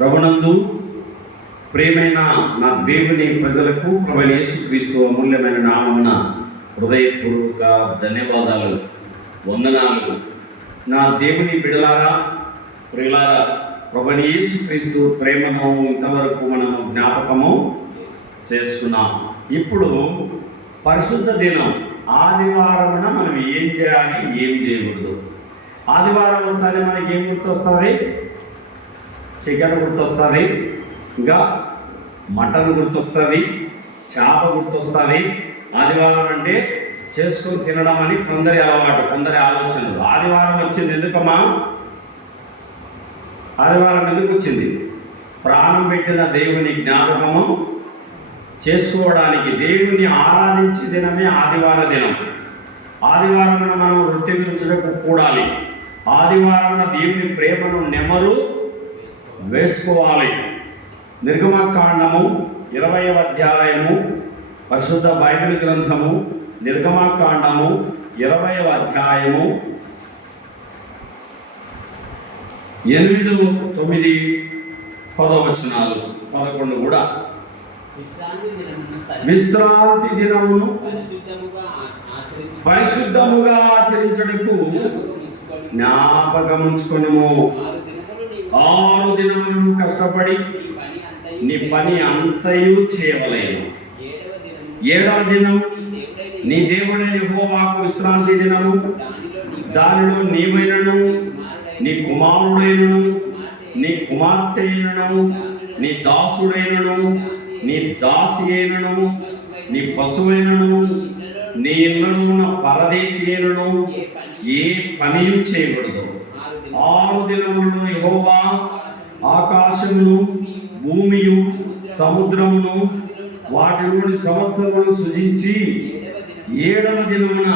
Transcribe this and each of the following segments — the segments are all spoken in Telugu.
ప్రభునందు ప్రియమైన నా దేవుని ప్రజలకు ప్రభువైన యేసుక్రీస్తు అమూల్యమైన నామమున హృదయపూర్వక ధన్యవాదాలు, వందనాలు. నా దేవుని బిడలారా, ప్రియులారా, ప్రభువైన యేసుక్రీస్తు ప్రేమను ఇంతవరకు మనం జ్ఞాపకము చేసుకున్నాం. ఇప్పుడు పరిశుద్ధ దినం ఆదివారమున మనం ఏం చేయాలి, ఏం చేయకూడదు. ఆదివారం ఒకసారి మనకి ఏం గుర్తొస్తుంది? చికెన్ గుర్తొస్తుంది, ఇంకా మటన్ గుర్తొస్తుంది, చేప గుర్తొస్తుంది. ఆదివారం అంటే చేసుకొని తినడం అని కొందరి అలవాటు, కొందరి ఆలోచనలు. ఆదివారం వచ్చింది ఎందుకమ్మా? ఆదివారం ఎందుకు వచ్చింది? ప్రాణం పెట్టిన దేవుని జ్ఞాపకము చేసుకోవడానికి, దేవుని ఆరాధించే దినమే ఆదివార దినం. ఆదివారం మనం రొట్టె విరుచుటకు కూడాలి. ఆదివారం దేవుని ప్రేమను నెమరు వేసుకోవాలి. నిర్గమకాండము 20వ అధ్యాయము, పరిశుద్ధ బైబిల్ గ్రంథము నిర్గమకాండము 20వ అధ్యాయము 8, 9, 10 వచనాలు, 11 కూడా. విశ్రాంతి దినమును పరిశుద్ధముగా ఆచరించడానికి జ్ఞాపకముంచుకొనుము. 6 దినములను కష్టపడి నీ పని అంతయు చేయవలెను. 7వ దినం నీ దేవుడైన యెహోవాకు విశ్రాంతి దినము. దానిలో నీవైనను, నీ కుమారుడైనను, నీ కుమార్తె అయినను, నీ దాసుడైనను, నీ దాసి అయినను, నీ పశువైనను, నీ ఇళ్ళలో ఉన్న పరదేశి అయినను ఏ పనియు చేయకూడదు. 6 దినములను యెహోవా ఆకాశమును, భూమియు, సముద్రమును, వాటిలోని సమస్తమును సృజించి 7వ దినమున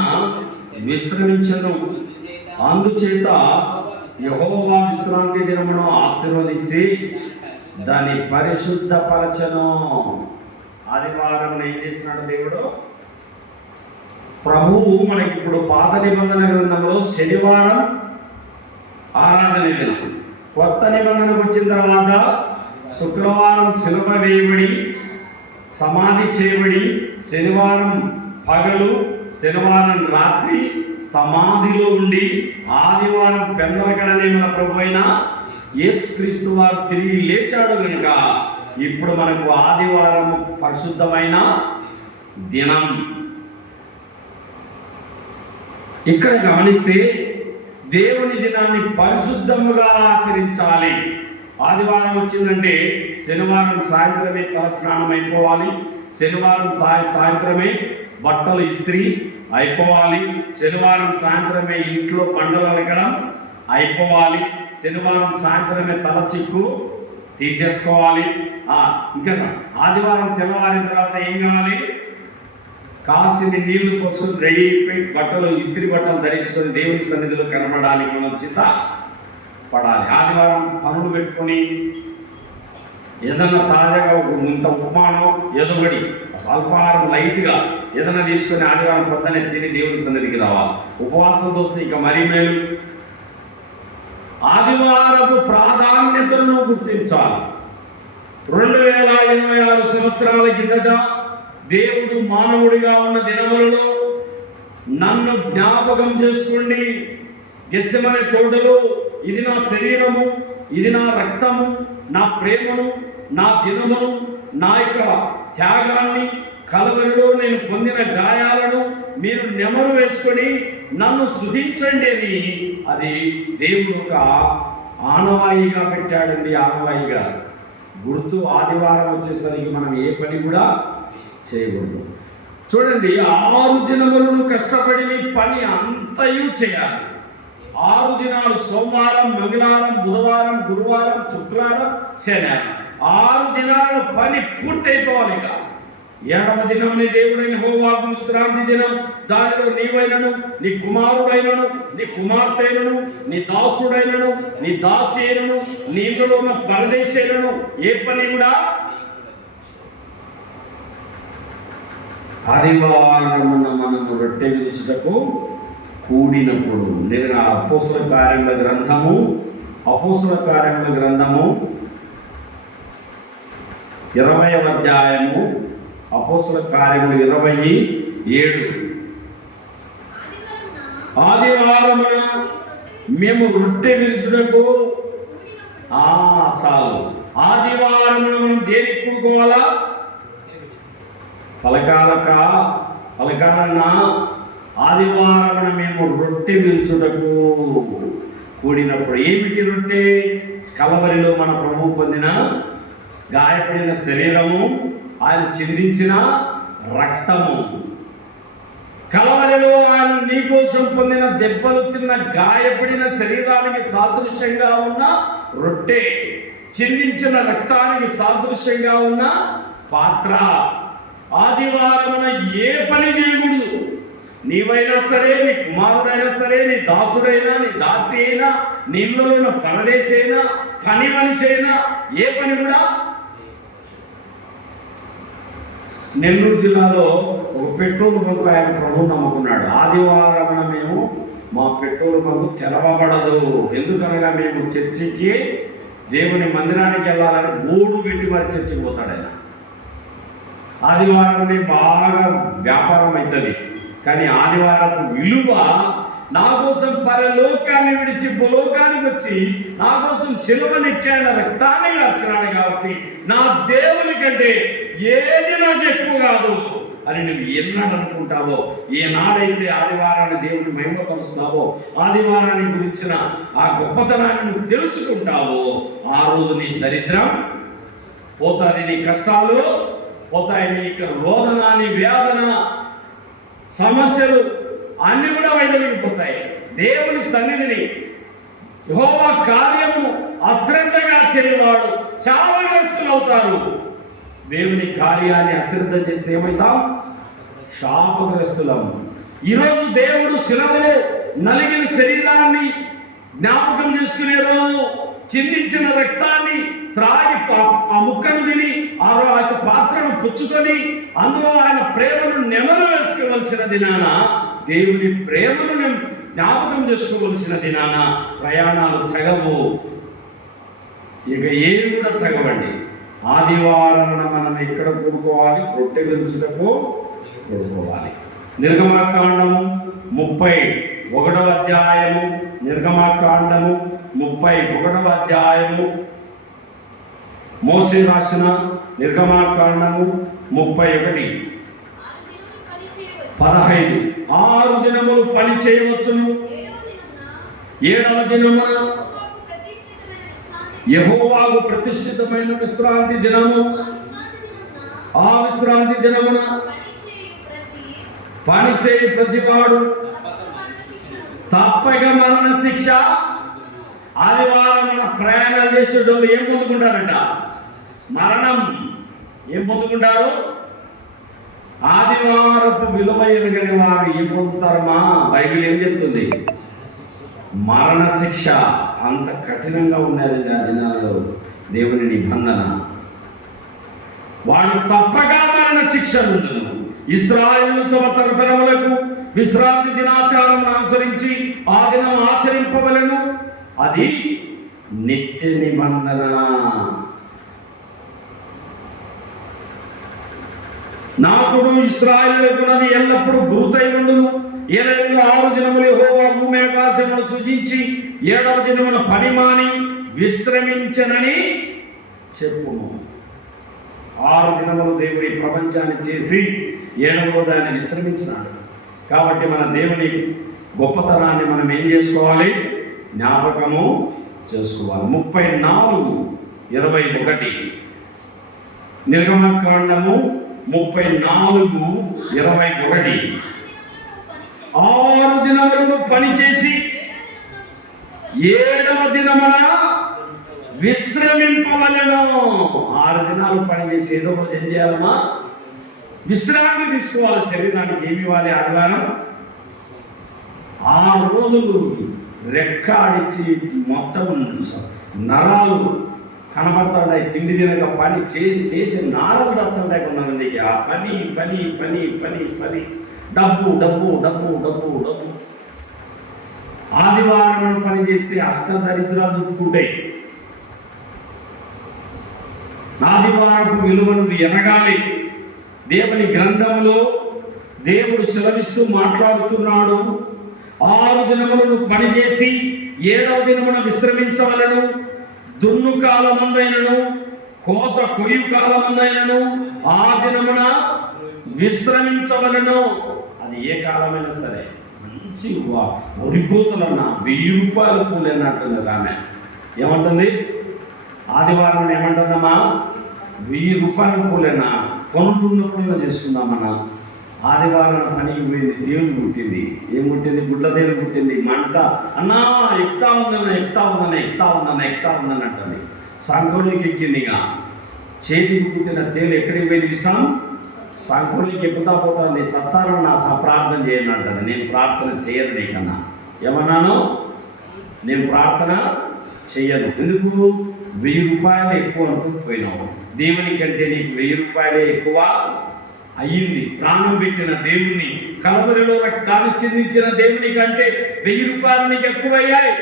విశ్రమించెను. అందుచేత యెహోవా విశ్రాంతి దినమును ఆశీర్వదించి దాన్ని పరిశుద్ధపరచెను. ఆదివారం ఏం చేసినాడు దేవుడు? ప్రభువు మనకి ఇప్పుడు పాత నిబంధన గ్రంథంలో శనివారం ఆరాధన దినం. కొత్త నిబంధనకు వచ్చిన తర్వాత శుక్రవారం శిలువ వేయబడి సమాధి చేయబడి, శనివారం పగలు, శనివారం రాత్రి సమాధిలో ఉండి, ఆదివారం పెందలకడనే మన ప్రభు అయిన యేసుక్రీస్తు వారు తిరిగి లేచాడు కనుక ఇప్పుడు మనకు ఆదివారం పరిశుద్ధమైన దినం. ఇక్కడ గమనిస్తే దేవుని దినాన్ని పరిశుద్ధముగా ఆచరించాలి. ఆదివారం వచ్చిందంటే శనివారం సాయంత్రమే తలస్నానం అయిపోవాలి, శనివారం సాయంత్రమే బట్టలు ఇస్త్రీ అయిపోవాలి, శనివారం సాయంత్రమే ఇంట్లో పండుగ అలగడం అయిపోవాలి, శనివారం సాయంత్రమే తల చిక్కు తీసేసుకోవాలి. ఇంకా ఆదివారం తెల్లవారిన తర్వాత ఏం కావాలి? కాసిని నీళ్లు పోసుకొని రెడీ అయిపోయి బట్టలు, ఇస్త్రీ బట్టలు ధరించుకొని దేవుని సన్నిధిలో కనబడడానికి మనం చిత్త పడాలి. ఆదివారం పనులు పెట్టుకొని ఏదన్నా తాజాగా ఇంత ఉపమానం ఎదుబడి అల్పాహారం లైట్గా ఏదన్నా తీసుకొని ఆదివారం పొద్దునే తిని దేవుని సన్నిధికి రావాలి. ఉపవాసంతో వస్తే ఇక మరీ మేలు. ఆదివారపు ప్రాధాన్యతలను గుర్తించాలి. 2026 సంవత్సరాల కిందట దేవుడు మానవుడిగా ఉన్న దినములలో నన్ను జ్ఞాపకం చేసుకోండి. గెత్సెమనే తోటలో ఇది నా శరీరము, ఇది నా రక్తము, నా ప్రేమను, నా దినమును, నా యొక్క త్యాగాన్ని, కలవరిలో నేను పొందిన గాయాలను మీరు నెమరు వేసుకొని నన్ను స్తుతించండి అని అది దేవుడు ఒక ఆనవాయిగా పెట్టాడండి. ఆనవాయిగా గుర్తు. ఆదివారం వచ్చేసరికి మనం ఏ పని కూడా చేయకూడదు. చూడండి, 6 దినములను కష్టపడి నీ పని అంతయు చేయాలి. 6 దినాలు, సోమవారం, మంగళవారం, బుధవారం, గురువారం, శుక్రవారం, శనివారం, 6 దినాల పని పూర్తయిపోవాలి. 7వ దినం నీ దేవుడైన యెహోవాకు విశ్రాంతి దినం. దానిలో నీవైనను, నీ కుమారుడైనను, నీ కుమార్తె అయినను, నీ దాసుడైనను, నీ దాసి అయినను, నీ ఇంట్లో ఉన్న పరదేశి అయినను ఏ పని కూడా. ఆదివారమున మనము రొట్టె విరుచుటకు కూడినప్పుడు. నేను అపోస్తల కార్యముల గ్రంథము 20వ అధ్యాయము అపోస్తలుల కార్యములు 27. ఆదివారమున మేము రొట్టె విరుచుటకు చాలు. ఆదివారమున మనం దేనికి కూడుకోవాలా? పలకాలన్నా ఆదివారమున మేము రొట్టె విరుచుటకు కూడినప్పుడు. ఏమిటి రొట్టె? కలవరిలో మన ప్రభువు పొందిన గాయపడిన శరీరము, ఆయన చిందించిన రక్తము. కలవరిలో ఆయన నీకోసం పొందిన దెబ్బలు తిన్న గాయపడిన శరీరానికి సాదృశ్యంగా ఉన్న రొట్టె, చిందించిన రక్తానికి సాదృశ్యంగా ఉన్న పాత్ర. ఆదివారమున ఏ పని చేయకూడదు. నీవైనా సరే, నీ కుమారుడైనా సరే, నీ దాసుడైనా, నీ దాసి అయినా, నీలో ఉన్న పరదేశి అయినా, పని మనిషి అయినా, ఏ పని కూడా. నెల్లూరు జిల్లాలో ఒక పెట్రోల్ బంకు ఆయన ప్రభువు నమ్ముకున్నాడు. ఆదివారమున మేము మా పెట్రోల్ బంకు తెరవబడదు, ఎందుకనగా మేము చర్చికి, దేవుని మందిరానికి వెళ్ళాలని బోర్డు పెట్టి మరి చర్చికి పోతాడు ఆయన. ఆదివారం బాగా వ్యాపారం అవుతుంది, కానీ ఆదివారం విలువ, నా కోసం పరలోకాన్ని విడిచి భూలోకానికి వచ్చి నా కోసం శిలువనెక్కాయన రక్తాన్ని కార్చినాడు కాబట్టి నా దేవుని కంటే ఏది నాకు ఎక్కువ కాదు అని నువ్వు ఎన్నాడు అనుకుంటావో, ఏనాడైతే ఆదివారాన్ని దేవుని మహిమపరుస్తావో, ఆదివారాన్ని గురించిన ఆ గొప్పతనాన్ని నువ్వు తెలుసుకుంటావో, ఆ రోజు నీ దరిద్రం పోతుంది, నీ కష్టాలు పోతాయి, నీ రోదన, నీ వేదన, సమస్యలు అన్ని కూడా వైదొలిగిపోతాయి. దేవుని సన్నిధిని, యెహోవా కార్యము అశ్రద్ధగా చేయవాడు శాపగ్రస్తులు అవుతారు. దేవుని కార్యాన్ని అశ్రద్ధ చేస్తే ఏమవుతాం? శాపగ్రస్తులం. ఈరోజు దేవుడు శిలవలో నలిగిన శరీరాన్ని జ్ఞాపకం చేసుకునే రోజు, చిందించిన రక్తాన్ని త్రాగి ఆ ముక్కను తిని ఆ పాత్రను పుచ్చుకొని అందులో ఆయన ప్రేమను నెమరు వేసుకోవలసిన దినాన, దేవుని ప్రేమను జ్ఞాపకం చేసుకోవలసిన దినాన ప్రయాణాలు తగవు, ఇక ఏమి కూడా తగవండి. ఆదివారం మనం ఎక్కడ కూడుకోవాలి? రొట్టె విరుచుటకు కూడుకోవాలి. నిర్గమాకాండము 31వ అధ్యాయము, నిర్గమాకాండము 31వ అధ్యాయము, మోషే రాసిన నిర్గమాకాండము 31:15. 6 దినములు పని చేయవచ్చును, 7వ దినమున యెహోవాకు ప్రతిష్ఠితమైన విశ్రాంతి దినము. ఆ విశ్రాంతి దినమున పని చేయి ప్రతివాడు తప్పక మరణ శిక్ష. ఆదివారం ప్రయాణాలు చేసేటోళ్ళు ఏం పొందుకుంటారంట? మరణం. ఏం పొందుకుంటారు? ఆదివారపు విలువ ఎరగని వారు ఏం పొందుతారమ్మా? బైబిల్ ఏం చెప్తుంది? మరణ శిక్ష. అంత కఠినంగా ఉన్నది ఆ దినాల్లో దేవుని నిబంధన. వాడు తప్పగా మరణ శిక్ష ఉండును. ఇశ్రాయేలు తమ తరతరములకు విశ్రాంతి దినాచారం అనుసరించి ఆ దినం ఆచరింపవలెను. అది నిత్య నిబంధన. నాకుడు ఇశ్రాయేలుకు నది ఎల్లప్పుడూ గురుతై ఉండును. 6 దినములు యెహోవా భూమి ఆకాశమును సృజించి 7వ దినమున పని మాని విశ్రమించనని చెప్పుము. 6 దినములు దేవుడి ప్రపంచాన్ని చేసి 7వ రోజు ఆయన విశ్రమించినాడు. కాబట్టి మన దేవుని గొప్పతనాన్ని మనం ఏం చేసుకోవాలి? జ్ఞాపకము చేసుకోవాలి. 34:21 నిర్గమకాండము 34:21. 6 దినములను పనిచేసి 7వ దినమున విశ్రమింపవలెను. 6 దినాలు పనిచేసి 7వ రోజు ఏం చేయాలమ్మా? విశ్రాంతి తీసుకోవాలి. శరీరానికి ఏమి ఇవ్వాలి? ఆదివారం 6 రోజులు రెక్కాడిచి మొత్తం నరాలు కనబడతాయి. తిండి తినక పని చేసి నారలు దచ్చలేకున్నది. ఆ పని పని పని పని పని, డబ్బు డబ్బు డబ్బు డబ్బు డబ్బు. ఆదివారం పని చేస్తే అష్టదరిద్రాలు చుట్టుకుంటాయి. ఆదివారపు విలువను ఎనగాలి. దేవుని గ్రంథంలో దేవుడు సెలవిస్తూ మాట్లాడుతున్నాడు. 6 దినములను పనిచేసి 7వ దినమున విశ్రమించవలను. దున్ను కాలమందైనను కోత కొయ్యు కాలమందైనను ఆ దినమున విశ్రమించవలను. అది ఏ కాలమైనా సరే. మంచి ఉరికోతలన్నా 1000 రూపాయలు కూలేనట్టుంది ఆమె. ఏమంటుంది? ఆదివారం ఏమంటుందమ్మా? 1000 రూపాయలు కూలేనా? కొనుక్కున్నప్పుడు చేసుకుందామన్నా. ఆదివారం పనికి పోయింది, దేవుని పుట్టింది. ఏం పుట్టింది? గుడ్ల దేవుని పుట్టింది. మంట అన్నా ఎక్కుతా ఉందని అంటుంది. సంఖలోకి ఎక్కింది. ఇక చేతికి పుట్టిన తేలు ఎక్కడికి పోయింది? సంఖలోకి ఎక్కుతా పోతుంది. సత్సారం నా ప్రార్థన చేయను అంటుంది. నేను ప్రార్థన చేయను నీకన్నా. ఏమన్నాను? నేను ప్రార్థన చెయ్యను. ఎందుకు? 1000 రూపాయలు ఎక్కువ అనుకుంటుపోయినావు. దేవుని కంటే నీకు 1000 రూపాయలే ఎక్కువ అయ్యింది. ప్రాణం పెట్టిన దేవుని, కలవరిలో రక్తాన్ని చిందించిన దేవుని కంటే 1000 రూపాయలు నీకు ఎక్కువయ్యాయి.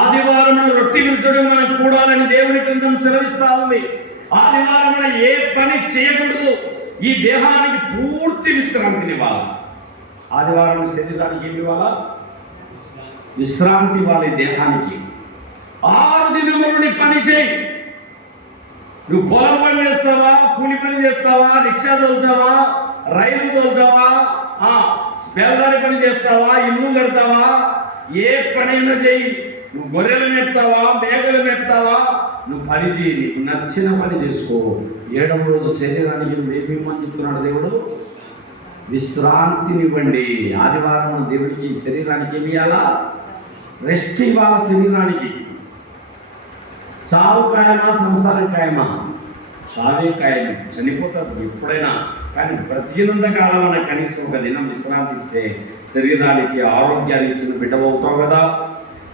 ఆదివారం రొట్టె విరుచడం మనం కూడాలని దేవుని గ్రంథం సెలవిస్తా ఉంది. ఆదివారం ఏ పని చేయకూడదు. ఈ దేహానికి పూర్తి విశ్రాంతిని ఇవ్వాలి. ఆదివారం శరీరానికి ఏమి ఇవ్వాలా? విశ్రాంతి ఇవ్వాలి దేహానికి. 6 దినములని పని చేయి. నువ్వు పొలం పని చేస్తావా, కూలి పని చేస్తావా, రిక్షా తోలుతావా, రైలు తోలుతావా, బేల్దారి పని చేస్తావా, ఇల్లు కడతావా, ఏ పనైనా చేయి. నువ్వు గొర్రెలు మేపుతావా, మేకలు మేపుతావా, నువ్వు పని చేయి. నీకు నచ్చిన పని చేసుకో. 7వ రోజు శరీరానికి ఏమేమని చెప్తున్నాడు దేవుడు? విశ్రాంతినివ్వండి. ఆదివారం దేవుడికి శరీరానికి ఏమి ఇవ్వాలా? రెస్ట్ ఇవ్వాలి శరీరానికి. చావు ఖాయమా, సంసారం ఖాయమా? చావే ఖాయం. చనిపోతారు ఎప్పుడైనా. కానీ బ్రతికినంత కాలం కనీసం ఒక దినం విశ్రాంతిస్తే శరీరానికి ఆరోగ్యాన్ని ఇచ్చిన బిడ్డవవుతావు కదా.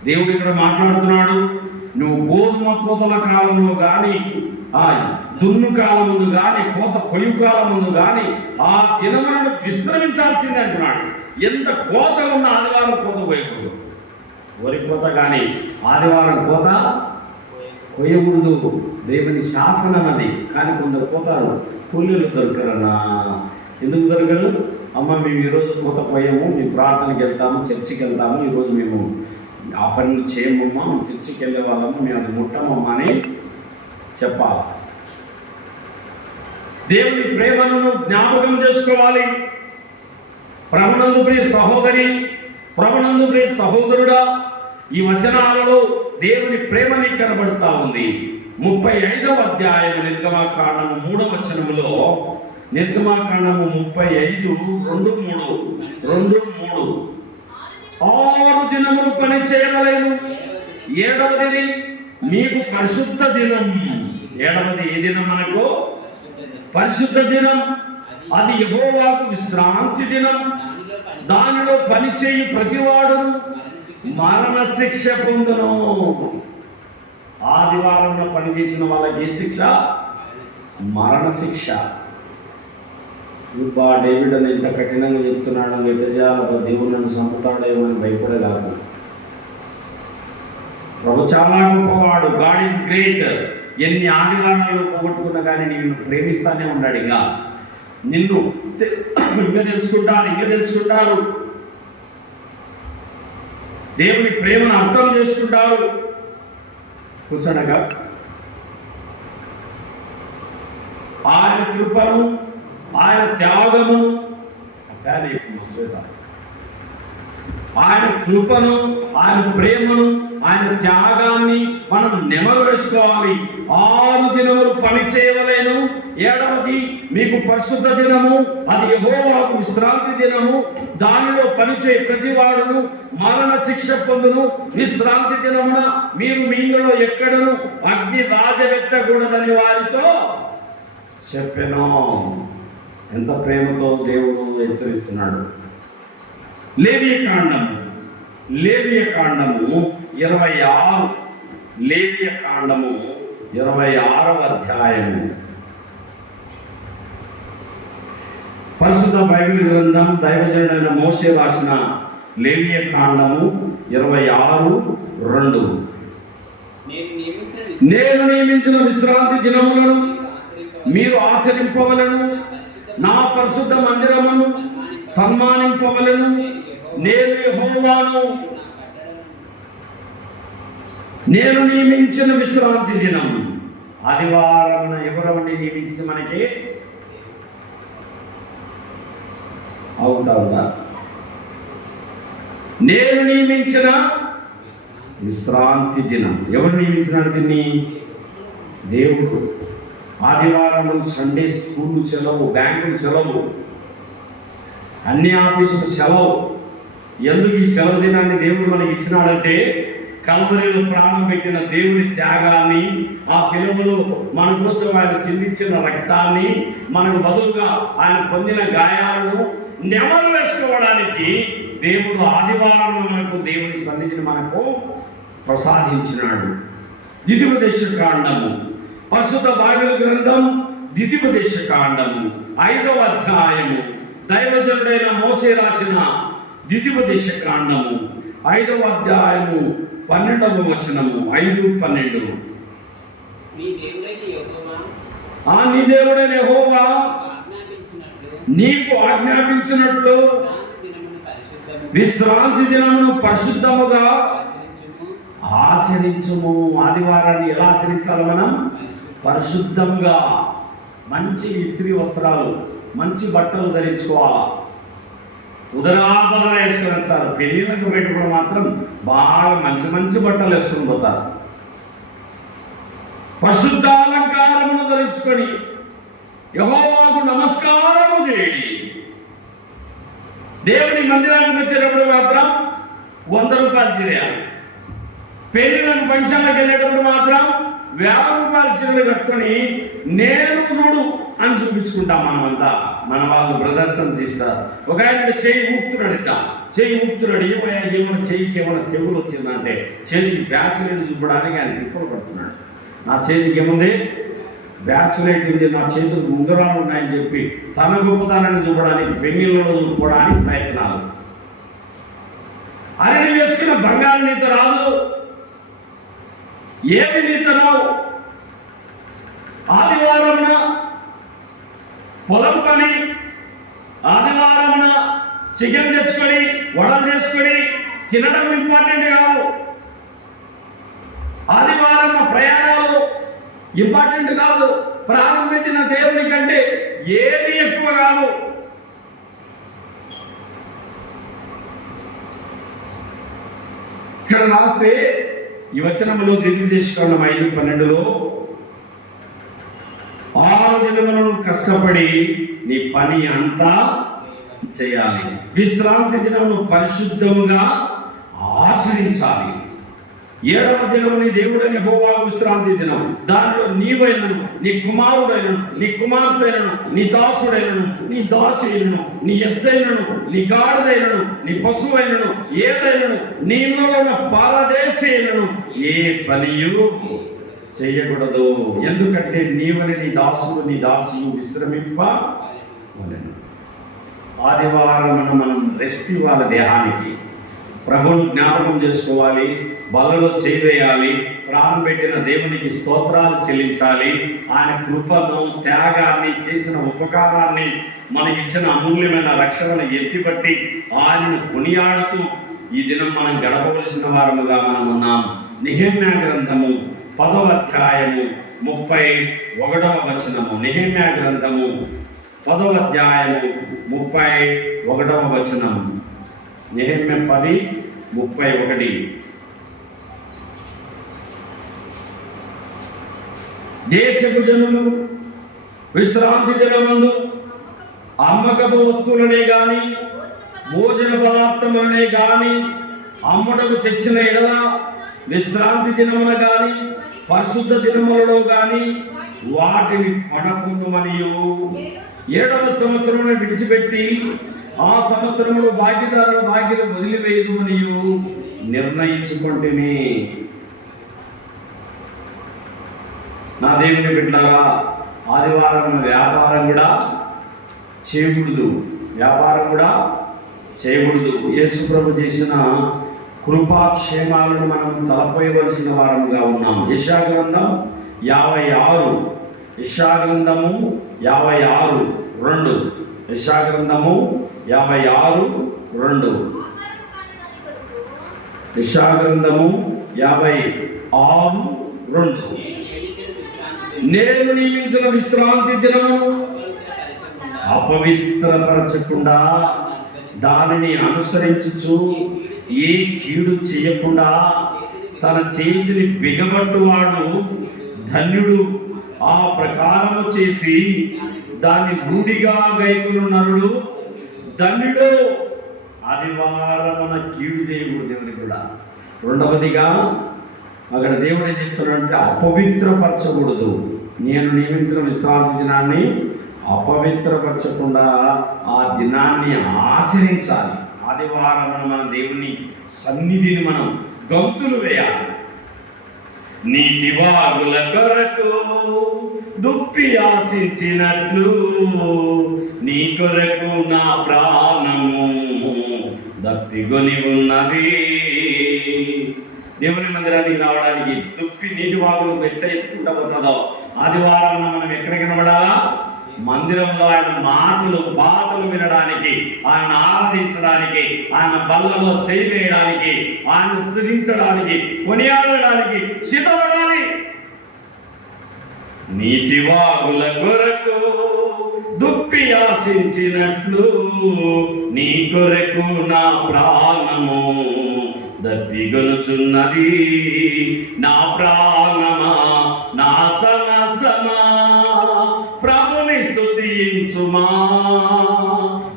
దేవుడు ఇక్కడ మాట్లాడుతున్నాడు. నువ్వు గోధుమ కోతల కాలంలో కానీ, దున్ను కాలం ముందు కానీ, కోత కొయ్యు కాలం ముందు కానీ ఆ దినములను విశ్రమించాల్సిందే అంటున్నాడు. ఎంత కోత ఉన్న ఆదివారం కోత పోయకూడదు. వరి కోత కానీ ఆదివారం కోత కొయ్యకూడదు. దేవుని శాసనం అది. కానీ కొందరు పోతారు, కూలీలు దొరకరన్నా. ఎందుకు దొరకరు? అమ్మ మేము ఈరోజు కోత పోయాము, మేము ప్రార్థనకి వెళ్తాము, చర్చికి వెళ్తాము, ఈరోజు మేము ఆ పనులు చేయమమ్మా, చర్చికి వెళ్ళే వాళ్ళము, మేము అది ముట్టమమ్మా అని చెప్పాలి. దేవుని ప్రేమను జ్ఞాపకం చేసుకోవాలి. ప్రభునందు ప్రియ సహోదరి, ప్రభునందు ప్రియ సహోదరుడా, ఈ వచనాలలో దేవుని ప్రేమ నీకు కనబడుతూ ఉంది. 35వ అధ్యాయం నిర్గమాకాండము 3వ వచనములో, నిర్గమాకాండము 35:2-3 6 దినములు పని చేయవలెను. 7వది మీకు పరిశుద్ధ దినం. 7వది ఏ దినం? మనకు పరిశుద్ధ దినం. అది యెహోవాకు విశ్రాంతి దినం. దానిలో పని చేయి ప్రతివాడును మరణ శిక్ష పొందును. ఆదివారంలో పనిచేసిన వాళ్ళకి ఏ శిక్ష? మరణ శిక్ష. డేవిడ్ అని ఎంత కఠినంగా చెప్తున్నాడు. ఎదుజాల దేవుడు నన్ను చంపుతాడేమో అని భయపడేలాగా. ప్రభు చాలా గొప్పవాడు. God is great. ఎన్ని ఆదివారాలు పోగొట్టుకున్నా కానీ నిన్ను ప్రేమిస్తానే ఉన్నాడు. ఇంకా నిన్ను ఇంకా తెలుసుకుంటారు. దేవుని ప్రేమను అర్థం చేసుకుంటారు. కూర్చోనగా ఆయన కృపను, ఆయన త్యాగమును, ఆయన కృపను, ఆయన ప్రేమను, ఆయన త్యాగాన్ని మనం నెమరు వేసుకోవాలి. 6 దినములు పని చేయవలెను. 7వది మీకు పరిశుద్ధ దినము. అది యెహోవాకు విశ్రాంతి దినము. దానిలో పనిచేయ ప్రతివాడును మరణ శిక్ష పొందును. విశ్రాంతి దినమున మీరు మీ ఇంట్లో ఎక్కడను అగ్ని రాజబెట్టకూడదని వారితో చెప్పెను. ఎంత ప్రేమతో దేవుడు హెచ్చరిస్తున్నాడు. లేవియ కాండము 26. లేవియ కాండము 26వ అధ్యాయము. పరిశుద్ధ బైబిల్ గ్రంథం దైవజనుడైన మోషే రాసిన లేవియ కాండము 26:2. నేను నియమించిన విశ్రాంతి దినములను మీరు ఆచరింపవలను, నా పరిశుద్ధ మందిరమును సన్మానింపవలను. నేను యెహోవాను. నేను నియమించిన విశ్రాంతి దినం. ఆదివారం ఎవరెవరిని నియమించింది మనకి? అవుతా నేను నియమించిన విశ్రాంతి దినం. ఎవరు నియమించినాడు దీన్ని? దేవుడు. ఆదివారం సండే స్కూల్ సెలవు, బ్యాంకులు సెలవు, అన్ని ఆఫీసులు సెలవు. ఎందుకు ఈ సెలవు దినాన్ని దేవుడు మనకి ఇచ్చినాడంటే, కల్వరిలో ప్రాణం పెట్టిన దేవుని త్యాగాన్ని, ఆ సెలవులో మన కోసం ఆయన చిందించిన రక్తాన్ని, మనకు బదులుగా ఆయన పొందిన గాయాలను నెమరు వేసుకోవడానికి దేవుడు ఆదివారం మనకు దేవుని సన్నిధిని మనకు ప్రసాదించినాడు. ద్వితీయోపదేశ కాండము, పరిశుద్ధ బైబిల్ గ్రంథం ద్వితీయోపదేశ కాండము 5వ అధ్యాయము, దైవజనుడైన మోసే రాసిన ద్వితీయోపదేశ కాండము 5వ అధ్యాయము 12వ వచనము. 5:12. నీ దేవుడైన యెహోవా నీకు ఆజ్ఞాపించినట్లు విశ్రాంతి దినమును పరిశుద్ధముగా ఆచరించుము. ఆదివారాన్ని ఎలా ఆచరించాలి మనం? పరిశుద్ధంగా. మంచి ఇస్త్రీ వస్త్రాలు, మంచి బట్టలు ధరించుకోవాలి. ఉదరాబదర వేసుకొని వచ్చారు. పెళ్ళిళ్ళకు పెట్టుకుని మాత్రం బాగా మంచి మంచి బట్టలు వేసుకుని పోతారు. పరిశుద్ధ అలంకారమును ధరించుకొని యెహోవాకు నమస్కారము చేయండి. దేవుని మందిరానికి వచ్చేటప్పుడు మాత్రం 100 రూపాయలు చీర, పెళ్ళిళ్ళకు ఫంక్షన్లకు వెళ్ళేటప్పుడు మాత్రం 1000 రూపాయల చీరలు కట్టుకొని నేను చూడు అని చూపించుకుంటాం. మనమంతా మన వాళ్ళు ప్రదర్శన చేస్తారు. ఒక ఆయన చేయి ఊపుతున్నాడు. ఏమైనా చేయికి ఏమైనా తెగులు వచ్చిందంటే చేతికి బ్యాచ్ లైట్ చూపడానికి ఆయన తిప్పలు పడుతున్నాడు. నా చేతికి ఏముంది? బ్యాచ్ లైట్ ఉంది, నా చేతులకు ఉంగరాలు ఉన్నాయని చెప్పి తన గొప్పతనాన్ని చూపడానికి, పెళ్లిళ్ళలో చూపుకోవడానికి ప్రయత్నాలు. ఆయన వేసుకున్న బంగారు నీత రాదు, ఏమి నీత రావు. ఆదివారమున పొలం పని, ఆదివారమున చికెన్ తెచ్చుకొని వడలు చేసుకొని తినడం ఇంపార్టెంట్ కాదు. ఆదివారం ప్రయాణాలు ఇంపార్టెంట్ కాదు. ప్రాణం పెట్టిన దేవుని కంటే ఏది ఎక్కువ కాదు. ఇక్కడ రాస్తే ఈ వచనములో ద్వితీయోపదేశకాండం 5:12 6 దినములను కష్టపడి నీ పని అంతా చేయాలి, విశ్రాంతి దినమును పరిశుద్ధముగా ఆచరించాలి. 7వ దినము నీ దేవుడైన యెహోవాకు విశ్రాంతి దినం. దానిలో నీవైనను, నీ కుమారుడైనను, నీ కుమార్తెనను, నీ దాసుడైనను, నీ దాసైనను, నీ ఎద్దైనను, నీ గాడిదైనను, నీ పశువైనను, ఏదైనను, నీలో ఉన్న పారదేశైనను ఏ పనియు చేయకూడదు. ఎందుకంటే నీవని నీ దాసుడు నీ దాసియు విశ్రమింపవలెను. ఆదివారం మనం రెస్ట్ ఇవ్వాలి. దేహానికి ప్రభువును జ్ఞాపకం చేసుకోవాలి, బలలో చేయవేయాలి, ప్రాణం పెట్టిన దేవునికి స్తోత్రాలు చెల్లించాలి. ఆయన కృపను, త్యాగాన్ని, చేసిన ఉపకారాన్ని, మనకిచ్చిన అమూల్యమైన రక్షణను ఎత్తిపట్టి ఆయనను కొనియాడుతూ ఈ దినం మనం గడపవలసిన వారముగా మనం ఉన్నాం. నెహెమ్యా గ్రంథము 10వ అధ్యాయము 31వ వచనము. నెహెమ్యా గ్రంథము 10వ అధ్యాయము 31వ వచనము. నెహెమ్యా 10:31. దేశపు జనులు విశ్రాంతి దినమందు అమ్మకపు వస్తువులనే గాని భోజన పదార్థములనే గాని అమ్మటకు తెచ్చిన ఎడల విశ్రాంతి దినమున గాని పరిశుద్ధ దినములలో గాని వాటిని కొనకుందుమనియు 7వ సంవత్సరమును విడిచిపెట్టి ఆ సంవత్సరములో భాగ్యదారుల భాగ్యత వదిలివేయదుమనియు నిర్ణయించుకుంటేనే. నా దేవుని బిడ్డలారా, ఆదివారం వ్యాపారం కూడా చేయకూడదు. యేసు ప్రభు చేసిన కృపాక్షేమాలను మనం తలపోయవలసిన వారముగా ఉన్నాం. యెషయా గ్రంథం 56, యెషయా గ్రంథము 56:2, యెషయా గ్రంథము 56:2, యెషయా గ్రంథము 56:2. నేను నియమించిన విశ్రాంతి దినమును అపవిత్రపరచకుండా దానిని అనుసరించుచు ఏ కీడు చేయకుండా తన చేతిని బిగబట్టువాడు ధన్యుడు. ఆ ప్రకారము చేసి దాన్ని రూఢిగా గైకొను నరుడు ధన్యుడు. ఆదివారమున కీడు చేయకూడదు దేవుని కూడా. రెండవదిగా అక్కడ దేవుడు ఏం చెప్తున్నాడంటే అపవిత్రపరచకూడదు. నేను నియమించిన విశ్రాంతి దినాన్ని అపవిత్రపరచకుండా ఆ దినాన్ని ఆచరించాలి. ఆదివారం మన దేవుని సన్నిధిని మనం గంతులు వేయాలి. నీతివాగుల కొరకు దుప్పి ఆశించినట్లు నీ కొరకు నా ప్రాణము దప్పిగొని ఉన్నది. దేవుని మందిరానికి రావడానికి దుప్పి నీటి వాగులు ఎట్ట ఎత్తుకుంటా పోతుందో ఆదివారం మనం ఎక్కడికి కనబడాలా? మందిరంలో ఆయన పాటలు వినడానికి, ఆయన ఆరాధించడానికి, ఆయన బల్లలో చేయి వేయడానికి, ఆయన స్తుతించడానికి, కొనియాడడానికి సిద్ధపడాలి. నీటి వాగుల కొరకు దుప్పి ఆశించినట్లు నీ కొరకు నా ప్రాణము దప్పిగొనుచున్నది. నా ప్రాణమా నా సమస్తమా ప్రభుని స్తుతించుమా.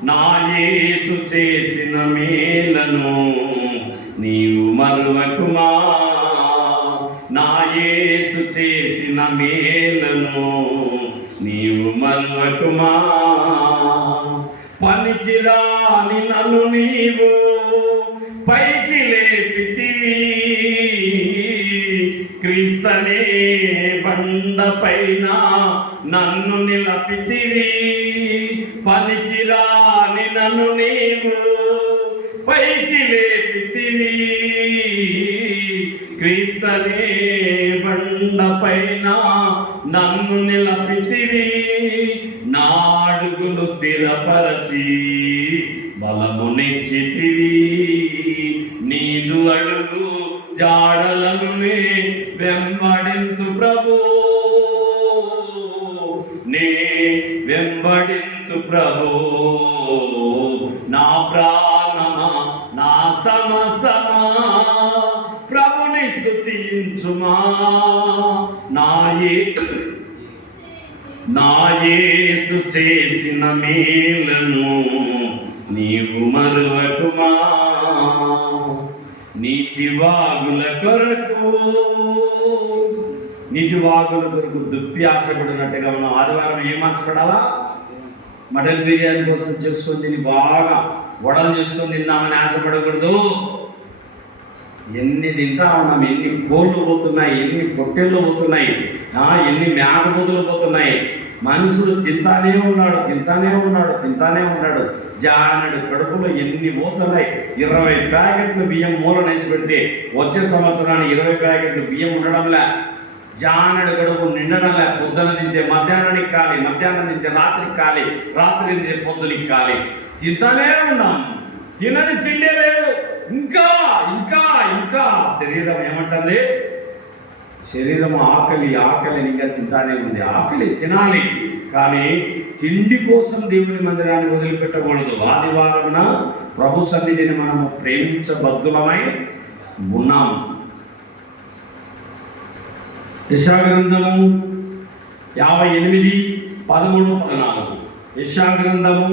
నా యేసు చేసిన మేలను నీవు మరువకుమా. నా యేసు చేసిన మేలను నీవు మరువకుమా. పనికిరాని నన్ను నీవు పైకి లేపితివి, క్రీస్తనే బండపైన నన్ను నిలపితివి. పనికిరాని నన్ను నీవు పైకి లేపితివి, క్రీస్తనే బండపైన నన్ను నిలపితివి. నా అడుగులు స్థిరపరచి బలమునిచ్చితివి. నీదు అడుగు జాడలను వెంబడింతు ప్రభు, నే వెంబడింతు ప్రభు. నా ప్రాణమా నా సమస్తమా ప్రభుని స్తుతించుమా. నా యేసు చేసిన మేలను నీవు మరువకుమా. నీటి వాగుల కొరకు దుప్పి ఆశపడినట్టుగా మనం ఆదివారం ఏం ఆశపడాలా? మటన్ బిర్యానీ కోసం చేసుకొని తిని బాగా వడలు చేసుకొని తిందామని ఆశపడకూడదు. ఎన్ని తింటా ఉన్నాం, ఎన్ని కోళ్ళు పోతున్నాయి, ఎన్ని పొట్టెళ్ళు పోతున్నాయి, ఎన్ని మేకపోతులు పోతున్నాయి. మనుషుడు తింటానే ఉన్నాడు. జానడు కడుపులో ఎన్ని పోతున్నాయి. 20 ప్యాకెట్లు బియ్యం మూలన వేసి పెడితే వచ్చే సంవత్సరానికి 20 ప్యాకెట్లు బియ్యం ఉండడంలే. జానడు కడుపు నిండడంలే. పొద్దున తింటే మధ్యాహ్నానికి కాలి, మధ్యాహ్నం తింటే రాత్రికి కాలి, రాత్రి తింటే పొద్దునికి కాలి. తింటానే ఉన్నాం, తినని తిండే లేదు. ఇంకా ఇంకా ఇంకా శరీరం ఏమంటుంది? శరీరం ఆకలి ఇంకా తింటానే ఉంది. ఆకలి తినాలి, కానీ తిండి కోసం దేవుని మందిరాన్ని వదిలిపెట్టకూడదు. ఆదివారమున ప్రభు సన్నిధిని మనము ప్రేమించబద్దులమై ఉన్నాం. యెషయా గ్రంథము 58:13-14. యెషయా గ్రంథము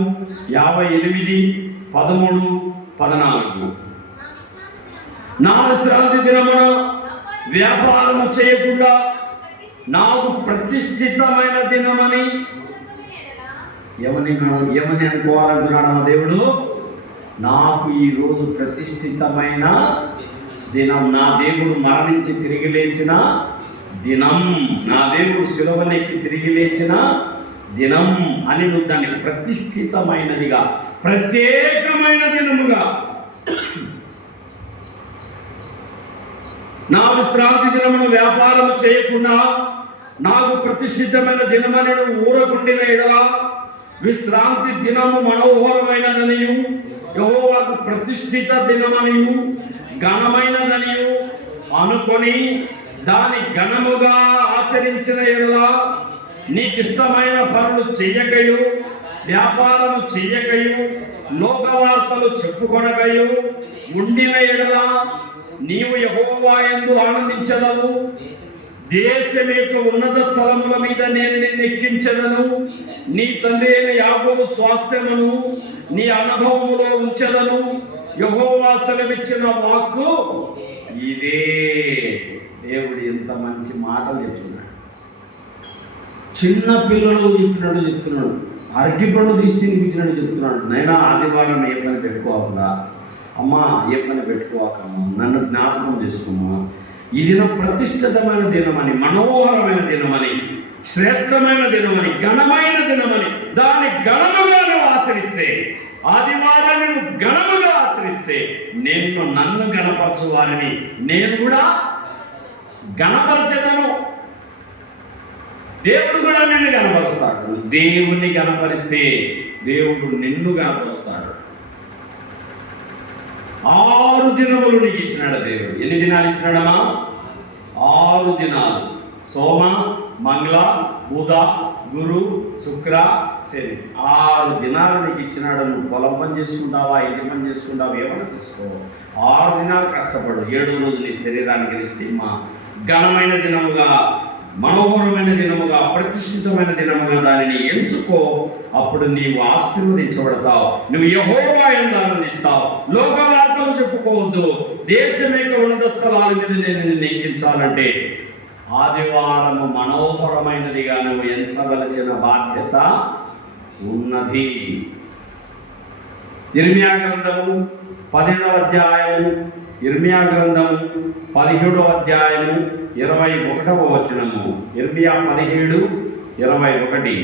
58:13-14. నా విశ్రాంతి దినమున వ్యాపారము చేయకుండా నాకు ప్రతిష్ఠితమైన దినమని ఏమని అనుకోవాలంటున్నాడు మా దేవుడు? నాకు ఈరోజు ప్రతిష్ఠితమైన దినం, నా దేవుడు మరణించి తిరిగి లేచిన దినం, నా దేవుడు శిలువనెక్కి తిరిగి లేచిన దినం అని నువ్వు దాన్ని ప్రతిష్ఠితమైనదిగా, ప్రత్యేకమైన దినముగా నా విశ్రాంతి దినమును వ్యాపారము చేయకుండా నాకు ప్రతిష్ఠితమైన దినమని ఊరకుండిన ఎడల విశ్రాంతి దినము మనోహరమైనదనియు యెహోవాకు ప్రతిష్ఠిత దినమనియు ఘనమైనదనియు అనుకొని దాని ఘనముగా ఆచరించిన ఎడల నీకిష్టమైన పనులు చెయ్యకయు వ్యాపారము చెయ్యకయు లోకవార్తలు చెప్పుకొనకయు ఉండిన ఎడల నీవు యెహోవా యందు ఆనందించదవు. దేశం యొక్క ఉన్నత స్థలముల మీద నేను నిన్ను ఎక్కించదను. నీ తండ్రి అయిన యాకోబు స్వాస్థ్యమును నీ అనుభవములో ఉంచదను. యెహోవా సెలవిచ్చిన వాక్కు ఇదే. దేవుడు ఎంత మంచి మాటలు చెప్తున్నాడు. చిన్న పిల్లలు చెప్తున్నాడు. అరటి పండు తీసి తినిపించినట్టు చెప్తున్నాడు. నైనా ఆదివారం ఏ పని పెట్టుకోకుండా, అమ్మా ఏ పని పెట్టుకోకమ్మా, నన్ను జ్ఞాపకం చేసుకోమ్మా. ఈ దినం ప్రతిష్ఠితమైన దినమని, మనోహరమైన దినమని, శ్రేష్టమైన దినమని, ఘనమైన దినమని దాన్ని ఘనముగా నువ్వు ఆచరిస్తే, ఆదివారాన్ని నువ్వు ఘనముగా ఆచరిస్తే నన్ను గణపరచు వారిని నేను కూడా గణపరచెదను. దేవుడు కూడా నిన్ను గణపరుస్తాడు. దేవుణ్ణి గణపరిస్తే దేవుడు నిన్ను గణపరుస్తాడు. 6 దినములు నీకు ఇచ్చినాడు దేవుడు. ఎన్ని దినాలు ఇచ్చినాడమ్మా? 6 దినాలు. సోమ, మంగళ, బుధ, గురు, శుక్ర, శని 6 దినాలు నీకు ఇచ్చినాడు. నువ్వు పొలం పని చేసుకుంటావా, ఇంటి పని చేసుకుంటావా, ఏమైనా తీసుకో. 6 దినాలు కష్టపడు. 7వ రోజు నీ శరీరానికి రెస్ట్. ఘనమైన దినముగా, మనోహరమైన దినముగా, ప్రతిష్ఠితమైన దినముగా దానిని ఎంచుకో. అప్పుడు నీవు ఆశీర్వదించబడతావు. నువ్వు యెహోవా యందు ఆనందిస్తావు. లోక వార్తలు చెప్పుకోవద్దు. దేశం యొక్క ఉన్నత స్థలాల మీద నేను నిన్ను ఎక్కించాలంటే ఆదివారము మనోహరమైనదిగా నువ్వు ఎంచవలసిన బాధ్యత ఉన్నది. ఇర్మియా గ్రంథము 17వ అధ్యాయము, ఇర్మియా గ్రంథము 17వ అధ్యాయము 21వ వచనము. ఇర్మియా 17:21.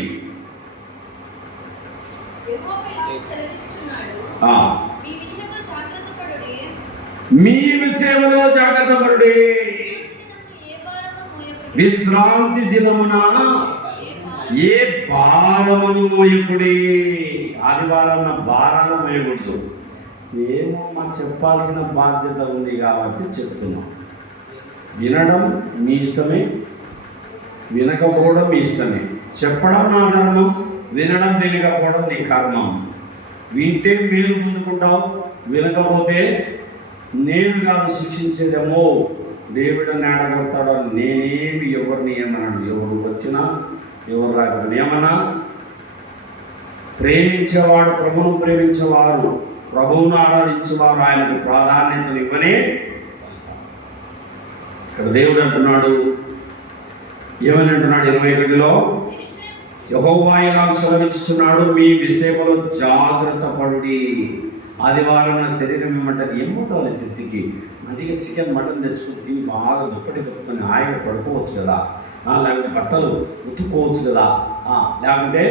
మీ విషయంలో జాగ్రత్త పడుడి. విశ్రాంతి దినమున ఏ భారమును మోయకుడి. ఆదివారం భారాలు మోయకూడదు. ఏమో మనం చెప్పాల్సిన బాధ్యత ఉంది కాబట్టి చెప్తున్నాం. వినడం మీ ఇష్టమే, వినకపోవడం మీ ఇష్టమే. చెప్పడం నా ధర్మం, వినడం తెలియకపోవడం నీ కర్మం. వింటే మేలు పొందుకుంటావు, వినకపోతే నేను కాదు శిక్షించేదేమో, దేవుడు నాడగొడతాడో. నేనేమి ఎవరిని ఏమన్నాడు. ఎవరు వచ్చినా ఎవరు రాకపోయినా ఏమన్నా, ప్రేమించేవాడు ప్రభువును ప్రేమించేవారు, ప్రభువును ఆరాధించేవారు ఆయనకు ప్రాధాన్యతను ఇవ్వనే వస్తారు. ఇక్కడ దేవుడు అంటున్నాడు, ఏమని అంటున్నాడు 21లో, యెహోవా ఇలా సెలవిస్తున్నాడు, మీ విషయంలో జాగ్రత్త పడుడి. ఆదివారం శరీరం ఏమంటారు, ఏమవుతావు శిశికి మంచిగా చికెన్ మటన్ తెచ్చుకుని తిని బాగా దుప్పటి కట్టుకొని హాయిగా పడుకోవచ్చు కదా, లేకపోతే బట్టలు ఉతుక్కోవచ్చు కదా, లేకుంటే